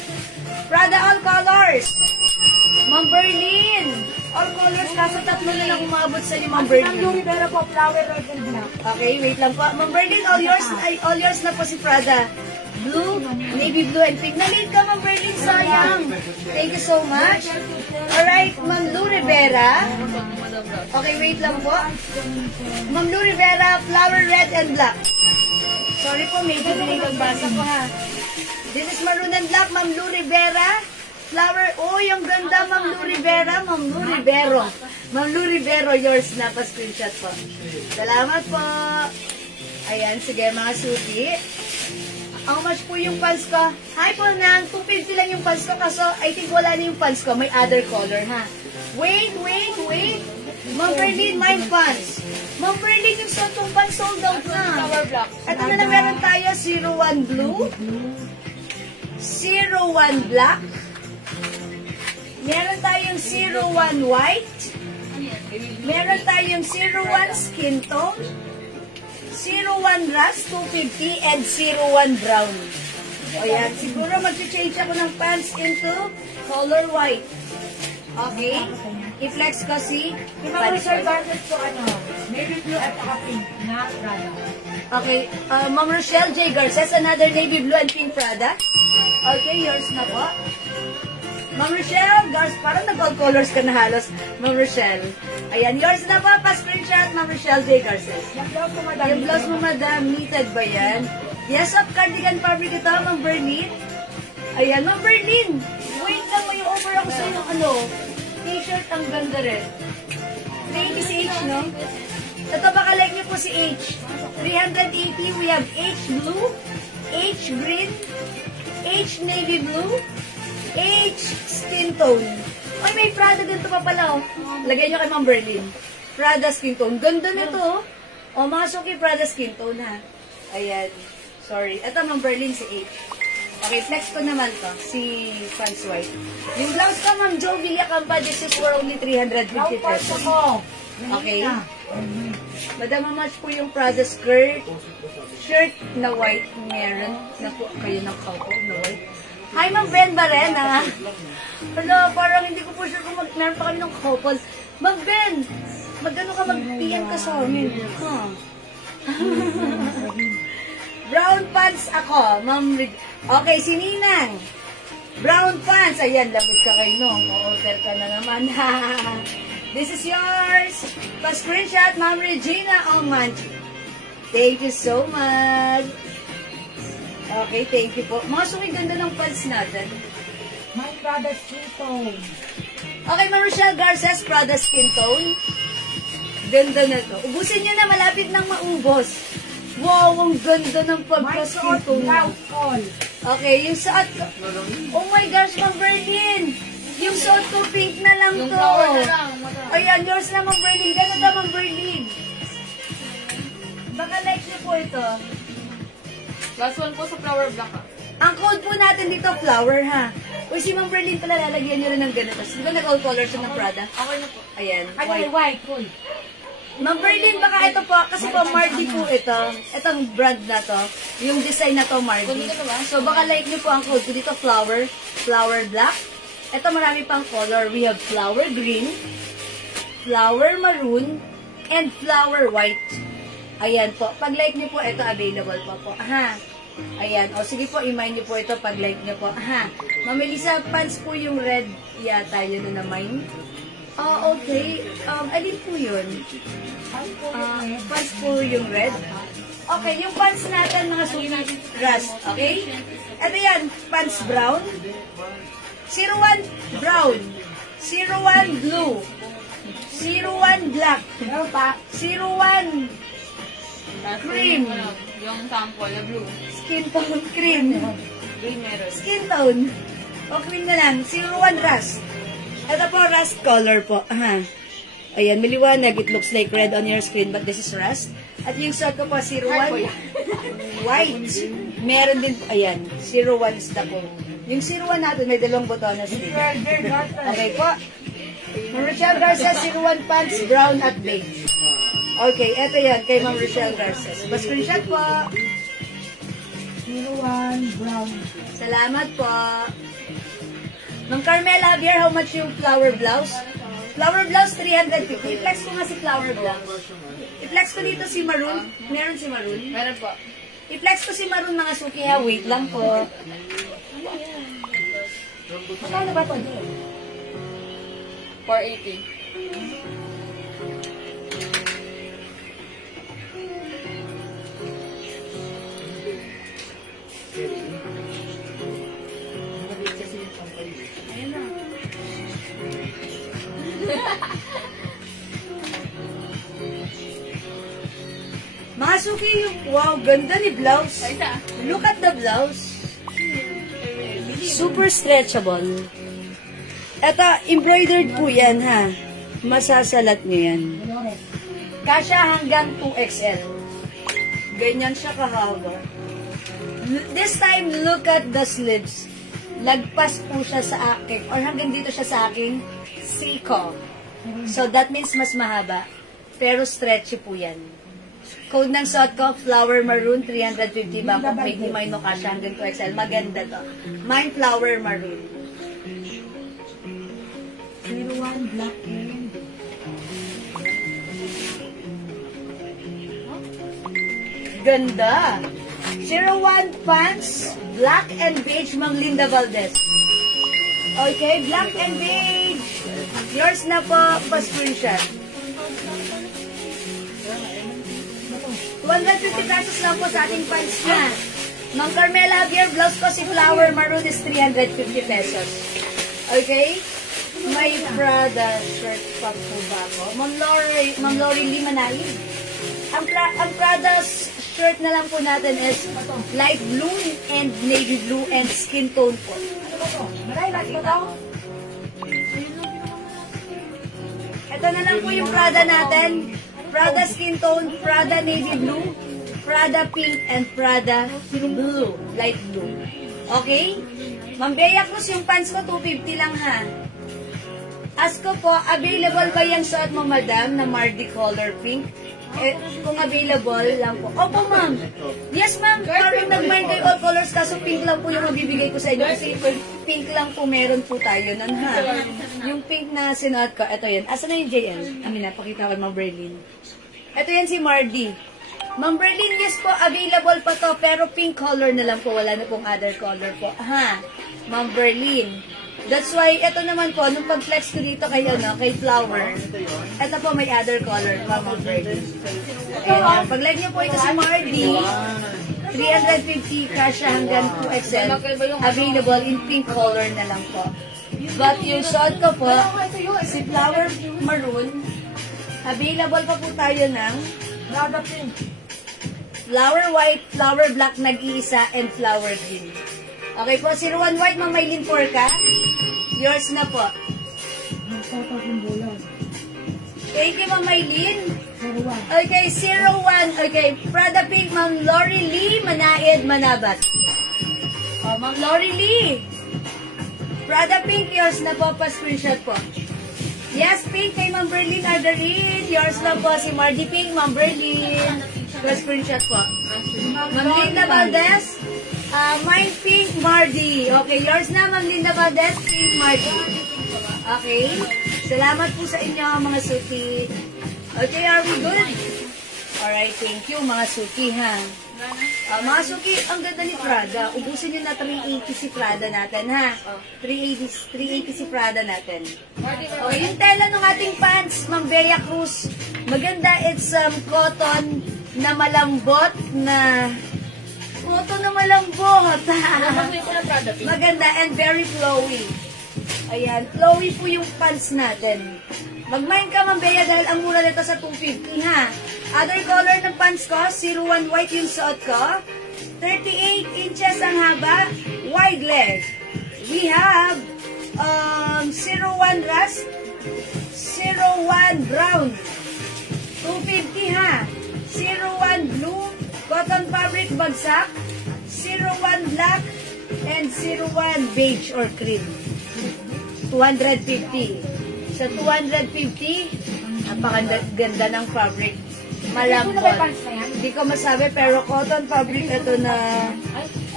Prada All Colors. Ma'am Berlin. All Colors, kaso tatlo na lang umabot sa inyo, Ma'am Berlin. Ma'am Rivera po, flower red and black. Okay, wait lang po. Ma'am Berlin, all yours na po si Prada. Blue, navy blue, and pink. Na-late ka, Ma'am Berlin, sayang. Thank you so much. Alright, Ma'am Lou Rivera. Okay, wait lang po. Ma'am Lou Rivera, flower red and black. Sorry po, medyo dinig ang basa ko, ha. This is maroon and black, Ma'am Lou Rivera. Flower, oh, yung ganda, Ma'am Lou Rivera. Ma'am Lou Rivero. Ma'am Lou Rivero, yours na pa screenshot po. Salamat po. Ayan, sige mga suki. How much po yung pants ko? Hi po nang, 250 lang yung pants ko. Kaso, I think wala na yung pants ko. May other color, ha? Wait. Ma'am Berlin, my pants. Ma'am Berlin, yung sotong pants sold out na. Ito na meron tayo, 01 blue. 01 black. Meron tayong 01 white. Meron tayong 01 skin tone. 01 rust, 250, and 01 brown. O yan, siguro mag-change ako ng pants into color white. Okay? I-flex ko si Yung mga reserve garments po, navy blue at saka pink na Prada. Okay, Ma'am Rochelle J. Garces, another navy blue and pink Prada. Okay, yours na po. Ma'am Rochelle, parang nag-all colors ka na halos, Ma'am Rochelle. Ayan, yours na po, pa-screenshot, Ma'am Rochelle J. Garces. Yung blouse mo, madam, knitted ba yan? Yes, of cardigan fabric ito, Ma'am Berlin. Ayan, Ma'am Berlin. Wait lang, may over ako sa yung t-shirt, ang ganda rin. 380 si H, no? Ito, baka like niyo po si H. 380, we have H blue, H green, H navy blue, H skin tone. Ay, may Prada dito pa pala, oh. Lagay nyo kay Ma'am Berlin. Prada skin tone. Ganda nito, oh. O, mga suki, Prada skin tone, ha. Ayan. Sorry. Ito, Ma'am Berlin, si H. Okay, flex ko naman to. Si Pants White. Yung blouse ko, Ma'am Jo Villacampa, this is for only 350 pesos. Okay. Madam, how much po yung Prada skirt? Shirt na white meron. Naku, kayo ng kaupo na white. Hi, Ma'am Ben Barena. Hello, parang hindi ko po sure kung meron pa kami ng couple. Ma'am Ben, magano ka mag-PM ka sa amin? Huh? Brown pants ako, Ma'am. Okay, si Ninang. Brown pants. Ayan, labot ka kayo, no? O-order ka na naman. This is yours. Pa-screenshot, Ma'am Regina Almanchi. Thank you so much. Okay, thank you po. Mga sumi ganda ng pants natin. My Prada skin tone. Okay, Ma'am Rochelle Garces, Prada skin tone. Ganda na to. Ubusin nyo na, malapit nang maubos. Wow, ang ganda ng pagka-skin tone. All. Okay, yung suot ko. Oh my gosh, Ma'am Berlin. Yung suot ko, pink na lang Yung to. flower na lang. Ayan, yours na, Ma'am Berlin. Ganda, Ma'am Berlin. Baka like niyo po ito. Last one po sa flower black ha. Ang code po natin dito, flower ha. Uy, si Ma'am Berlin pala, lalagyan niyo rin ng ganito. Di ba nag-all colors ng Prada? Okay na po. Ayan, Ay, white. white. Cool. Ma'am Berlin, baka ito po, kasi po Mardi po ito. Itong brand na to. Yung design na to, Mardi. So baka like niyo po ang code ko dito, flower, flower black. Ito marami pang color. We have flower green, flower maroon, and flower white. Ayan po. Pag like niyo po, ito available po. Aha. Ayan. O sige po, i-mine niyo po ito pag like niyo po. Aha. Ma'am Melissa, pants po yung red yata yun na mine. Okay. Alin po yun? Pants po yung red. Okay, yung pants natin, mga suki, rust. Okay? Ito yan, pants brown. 01 brown. 01 blue. 01 black. 01 cream. Yung sample na blue. Skin tone cream. Green meron. Skin tone. O cream na lang. 01 rust. Ito po, rust color po. Aha. Ayan, maliwanag. It looks like red on your screen, but this is rust. At yung suot ko po, 01 white. Meron din, ayan, 01 is the po. Yung 01 natin, may dalawang botones din. Okay po. Ma'am Rochelle Garces, 01 pants, brown at beige. Okay, eto yan, kay Ma'am Rochelle Garces. Screenshot po. 01 brown. Salamat po. Ma'am Carmela Javier, how much yung flower blouse? Flower blouse, 350. I-flex ko nga si flower blouse. I-flex ko dito si maroon. Meron si maroon? Meron po. I-flex ko si maroon, mga suki ha. Wait lang po. Magkano ba ito? 480. Ayun na. Mga suki, wow, ganda ni blouse. Look at the blouse. Super stretchable. Ito, embroidered po yan, ha. Masasalat nyo yan. Kasya hanggang 2XL. Ganyan siya kahaba. This time, look at the sleeves. Lagpas po siya sa akin, or hanggang dito siya sa akin, siko. So, that means mas mahaba. Pero stretchy po yan. Code ng suot ko, flower maroon, 350 ba? Kung may himay no kasya hanggang 2XL. Maganda to. Mine flower maroon. 01 black and Ganda. 01 pants, black and beige, Ma'am Linda Valdez. Okay, black and beige. Yours na po, pa-screenshot. 250 pesos lang po sa ating pants na. Ma'am Carmela Javier, blouse ko si flower maroon is 350 pesos. Okay? May Prada shirt pa po ba ako? Ma'am Lori Limanali. Ang Prada shirt na lang po natin is light blue and navy blue and skin tone po. ano ba ito? Maray, lagi ba ito? Ito na lang po yung Prada natin. Prada skin tone, Prada navy blue, Prada pink, and Prada blue, light blue. Okay? Ma'am Bea Cruz, yung pants ko 250 lang ha. Ask ko po, available ba yung suot mo, madam, na Mardi color pink? Kung available lang po. Opo, ma'am. Yes, ma'am. Parang nag-Mardi all color colors, kaso pink lang po yung mabibigay ko sa inyo. Kasi pink lang po meron po tayo nun, ha? Yung pink na sinuot ko, ito yan. Asa na yung JL? Amina, pakita ko Ma'am Berlin. Ito yan si Mardy. Ma'am Berlin, yes po, available pa to, pero pink color na lang po, wala na pong other color po. Ha, Ma'am Berlin. That's why, ito naman po, nung pag-flex ko dito kay, kay Flower, ito po may other color, Ma'am Berlin. Ayan, pag-like niyo po ito si Mardy, 350 cash hanggang 2XL, available in pink color na lang po. But yung shot ko po, si Flower Maroon, available pa po tayo ng Flower White, Flower Black nag-iisa, and Flower Green. Okay po, 01 White, Ma'am Maylin Porca. Yours na po. Thank you, Ma'am Maylin. Okay, 01. Okay, Prada Pink, Ma'am Lori Lee, Manaid, Manabat. Oh, Ma'am Lori Lee. Prada Pink, yours na po, pa-screenshot po. Yes, Pink, kay Ma'am Berlin, Ardarin. Yours na po, si Mardy Pink, Ma'am Berlin. Pa-screenshot po. Ma'am Linda Valdez. Mine Pink, Mardy. Okay, yours na, Ma'am Linda Valdez, Pink, Mardy. Okay. Salamat po sa inyo, mga suki. Okay, are we good? Alright, thank you, mga suki, ha? Mga suki, ang ganda ni Prada. Ubusin nyo na 380 si Prada natin, ha? 380 si Prada natin. Okay, yung tela ng ating pants, Ma'am Bea Cruz. Maganda, it's cotton na malambot na... Cotton na malambot. Maganda and very flowy. Ayan, flowy po yung pants natin. Mag-mind ka, Ma'am Bea, dahil ang mura nito sa 250, ha? Other color ng pants ko, 01 white yung suot ko. 38 inches ang haba, wide leg. We have 01 rust, 01 brown, 250, ha? 01 blue, cotton fabric bagsak, 01 black, and 01 beige or cream. 250. Sa 250, napakaganda ng fabric. Malambot. Hindi ko masabi, pero cotton fabric ito na,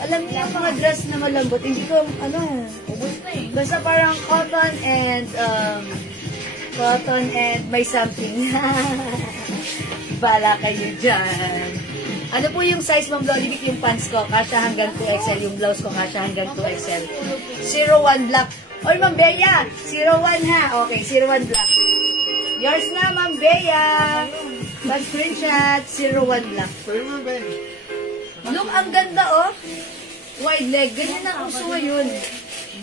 alam niyo yung mga dress na malambot, hindi ko, basta parang cotton and may something. Bala kayo dyan. Ano po yung size, Ma'am Lolivic, yung pants ko? Kasha hanggang 2XL. Yung blouse ko, kasha hanggang 2XL. 01 black. Oy, Ma'am Bea, 01 ha. Okay, 01 black. Yours na, Ma'am Bea. Mag-screenshot, 01 black. Look, ang ganda, oh. Wide leg. Ganyan ang uso ngayon.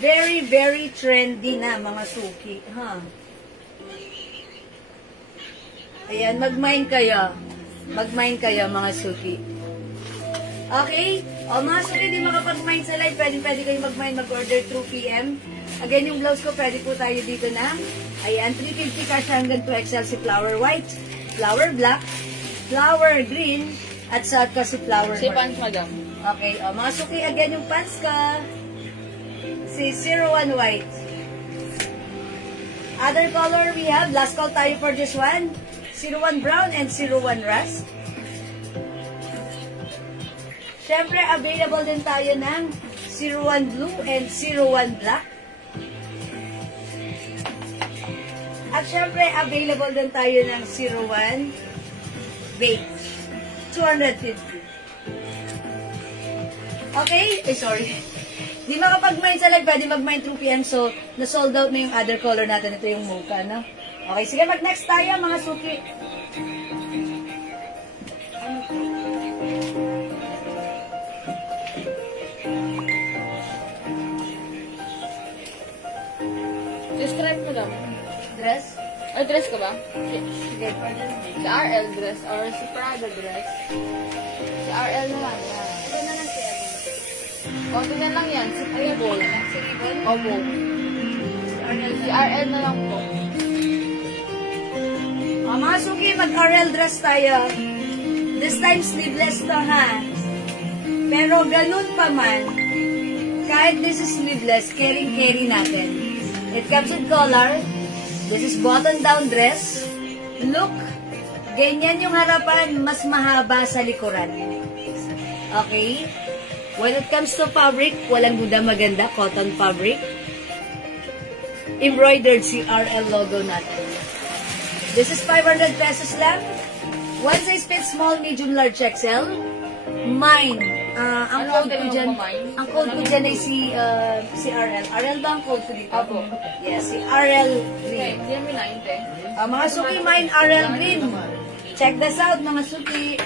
Very, very trendy na, mga suki. Ha? Ayan, mag-mind kayo. Mag-mind kayo, mga suki. Okay? O, mga suki, di makapag-mind sa live. Pwede kayo mag-mind, mag-order through PM. Again, yung blouse ko, pwede po tayo dito na. Ayan, 350 cash hanggang 2XL si Flower White, Flower Black, Flower Green, at sa si Flower Si pants, madam. Okay, o, mga suki, again, yung pants ka. Si 01 White. Other color we have, last call tayo for this one. 01 brown and 01 rust. Siyempre, available din tayo ng 01 blue and 01 black. At siyempre, available din tayo ng 01 beige. 250. Okay? Sorry. Di makapag-mind sa live, pwede mag-mind through PM. So, na-sold out na yung other color natin. Ito yung mocha, no? Okay, sige, mag-next tayo, mga suki. Stripe mo lang. Dress? Ay, dress ka ba? Sige, pardon. Si RL dress or si Prada dress. Si RL na lang. Yan. Ito na lang siya. Konti na lang yan. Si Tribble. Si Ribbon? Opo. Si RL na lang po. Mga suki, mag-RL dress tayo. This time, sleeveless to, ha? Pero ganun pa man, kahit this is sleeveless, carry natin. It comes with collar. This is button-down dress. Look, ganyan yung harapan, mas mahaba sa likuran. Okay? When it comes to fabric, walang duda maganda, cotton fabric. Embroidered si RL logo natin. This is 500 pesos lang. One size fits small, medium, large, XL. Mine, ang code ko dyan ay si RL. RL ba ang code ko dito? Apo. Yes, si RL Green. Hindi namin nainte. Mga suki, mine RL Green. Check this out, mga suki.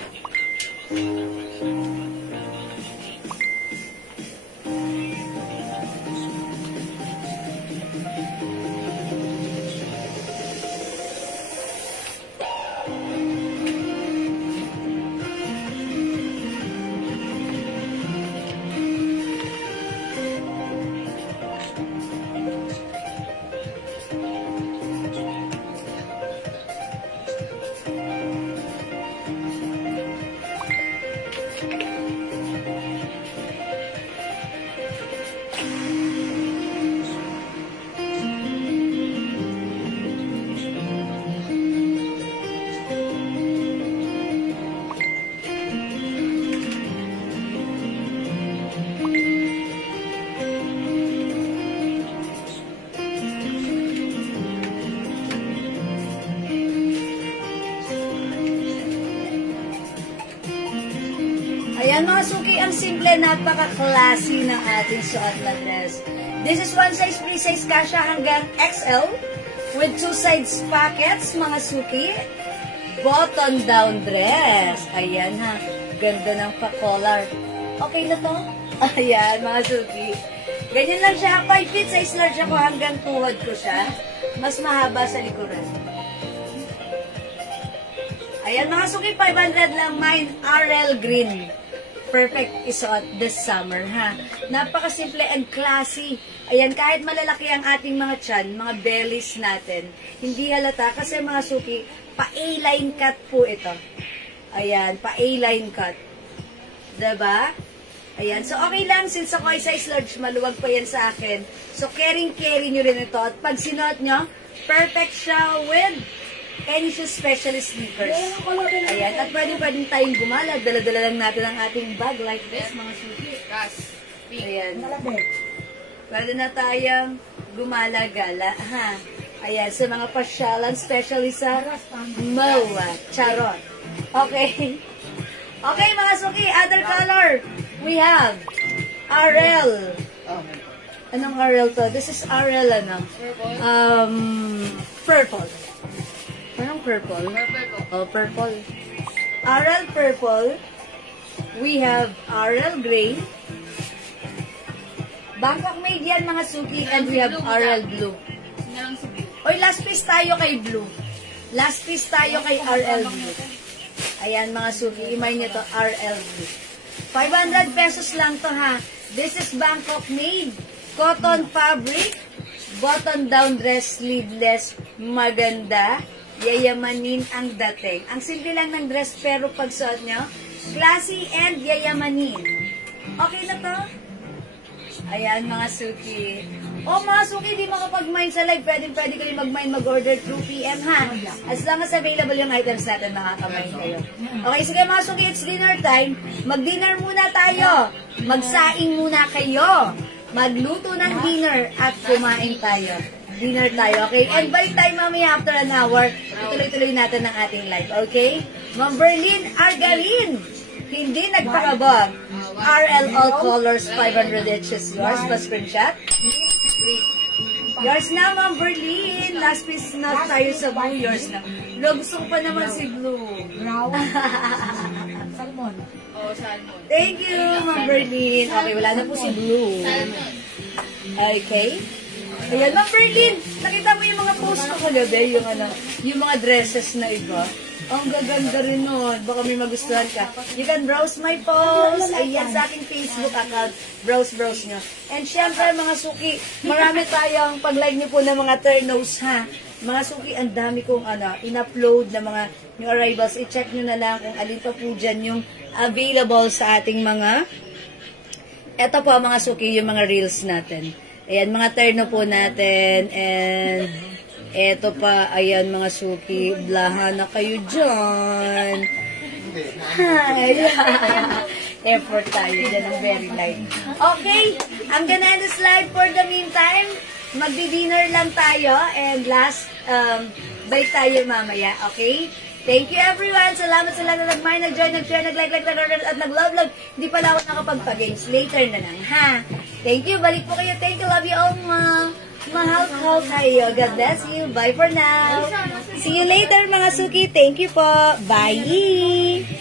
Ayan mga suki, ang simple, napaka-classy ng ating suot na dress. This is one size, free size, kasha hanggang XL with two sides pockets, mga suki. Button down dress. Ayan ha, ganda ng pa-collar. Okay na to? Ayan mga suki. Ganyan lang siya, 5 feet size large ako hanggang tuhod ko siya. Mas mahaba sa likuran. Ayan mga suki, 500 lang, mine RL Green. Perfect isuot this summer, ha? Napakasimple and classy. Ayan, kahit malalaki ang ating mga tiyan, mga bellies natin, hindi halata kasi mga suki, pa-A-line cut po ito. Ayan, pa-A-line cut. Diba? Ayan, so okay lang, since ako ay size large, maluwag pa yan sa akin. So, caring-carry nyo rin ito. At pag sinuot nyo, perfect siya with any shoe specialist sneakers. Ayan, at pwedeng tayong gumala. Dala-dala lang natin ang ating bag like this, mga suki. Ayan. Pwede na tayong gumala-gala, ha? Ayan, sa mga pasyalan, especially sa MOA. Charot. Okay. Okay, mga suki, other color. We have RL. Anong RL to? This is RL, ano? Purple. Anong purple? Oh, purple. RL purple. We have RL gray. Bangkok made yan, mga suki. And we have RL blue. Oy, last piece tayo kay blue. Last piece tayo kay RL blue. Ayan, mga suki. Imay nyo to, RL blue. 500 pesos lang to, ha. This is Bangkok made. Cotton fabric. Button down dress, sleeveless. Maganda. Yayamanin ang dating. Ang simple lang ng dress, pero pag suot nyo, classy and yayamanin. Okay na to? Ayan, mga suki. O, mga suki, di makapag-mine sa live. Pwede kayo mag-mine, mag-order 2 p.m. ha? As long as available yung items natin, makaka-mine kayo. Okay, sige mga suki, it's dinner time. Mag-dinner muna tayo. Magsaing muna kayo. Magluto ng dinner at kumain tayo. Dinner tayo, okay? And balik tayo mamaya after an hour. Ituloy-tuloy natin ang ating live, okay? Ma'am Berlin Argalin, hindi nagpakabag. RL all colors, 500 inches. Yours, pa screenshot? Yours na, Ma'am Berlin. Last piece na tayo sa blue. Yours na. Gusto ko pa naman si blue. Salmon. Oh, salmon. Thank you, Ma'am Berlin. Okay, wala na po si blue. Okay. Ayan, Ma'am Berlin, nakita mo yung mga post ko kagabi, yung mga dresses na iba. Ang gaganda rin nun. Baka may magustuhan ka. You can browse my post. Ayan, sa aking Facebook account. Browse nyo. And syempre, mga suki, marami tayong pag-like nyo po ng mga turnos, ha? Mga suki, ang dami kong in-upload na mga yung arrivals. I-check nyo na lang kung alin pa po dyan yung available sa ating mga eto po, mga suki, yung mga reels natin. Ayan, mga terno po natin. And eto pa, ayan mga suki, blahan na kayo dyan. Hi! effort tayo dyan ng very light. Okay, I'm gonna end this live for the meantime. Magdi-dinner lang tayo and last bite tayo mamaya, okay? Thank you everyone. Salamat sa lahat na nag-mind, nag-join, nag-share, nag-like, at nag-love. Hindi pala ako nakapagpa-games. Later na lang, ha? Thank you. Balik po kayo. Thank you. Love you all, mahal kayo. God bless you. Bye for now. See you later, mga suki. Thank you po. Bye!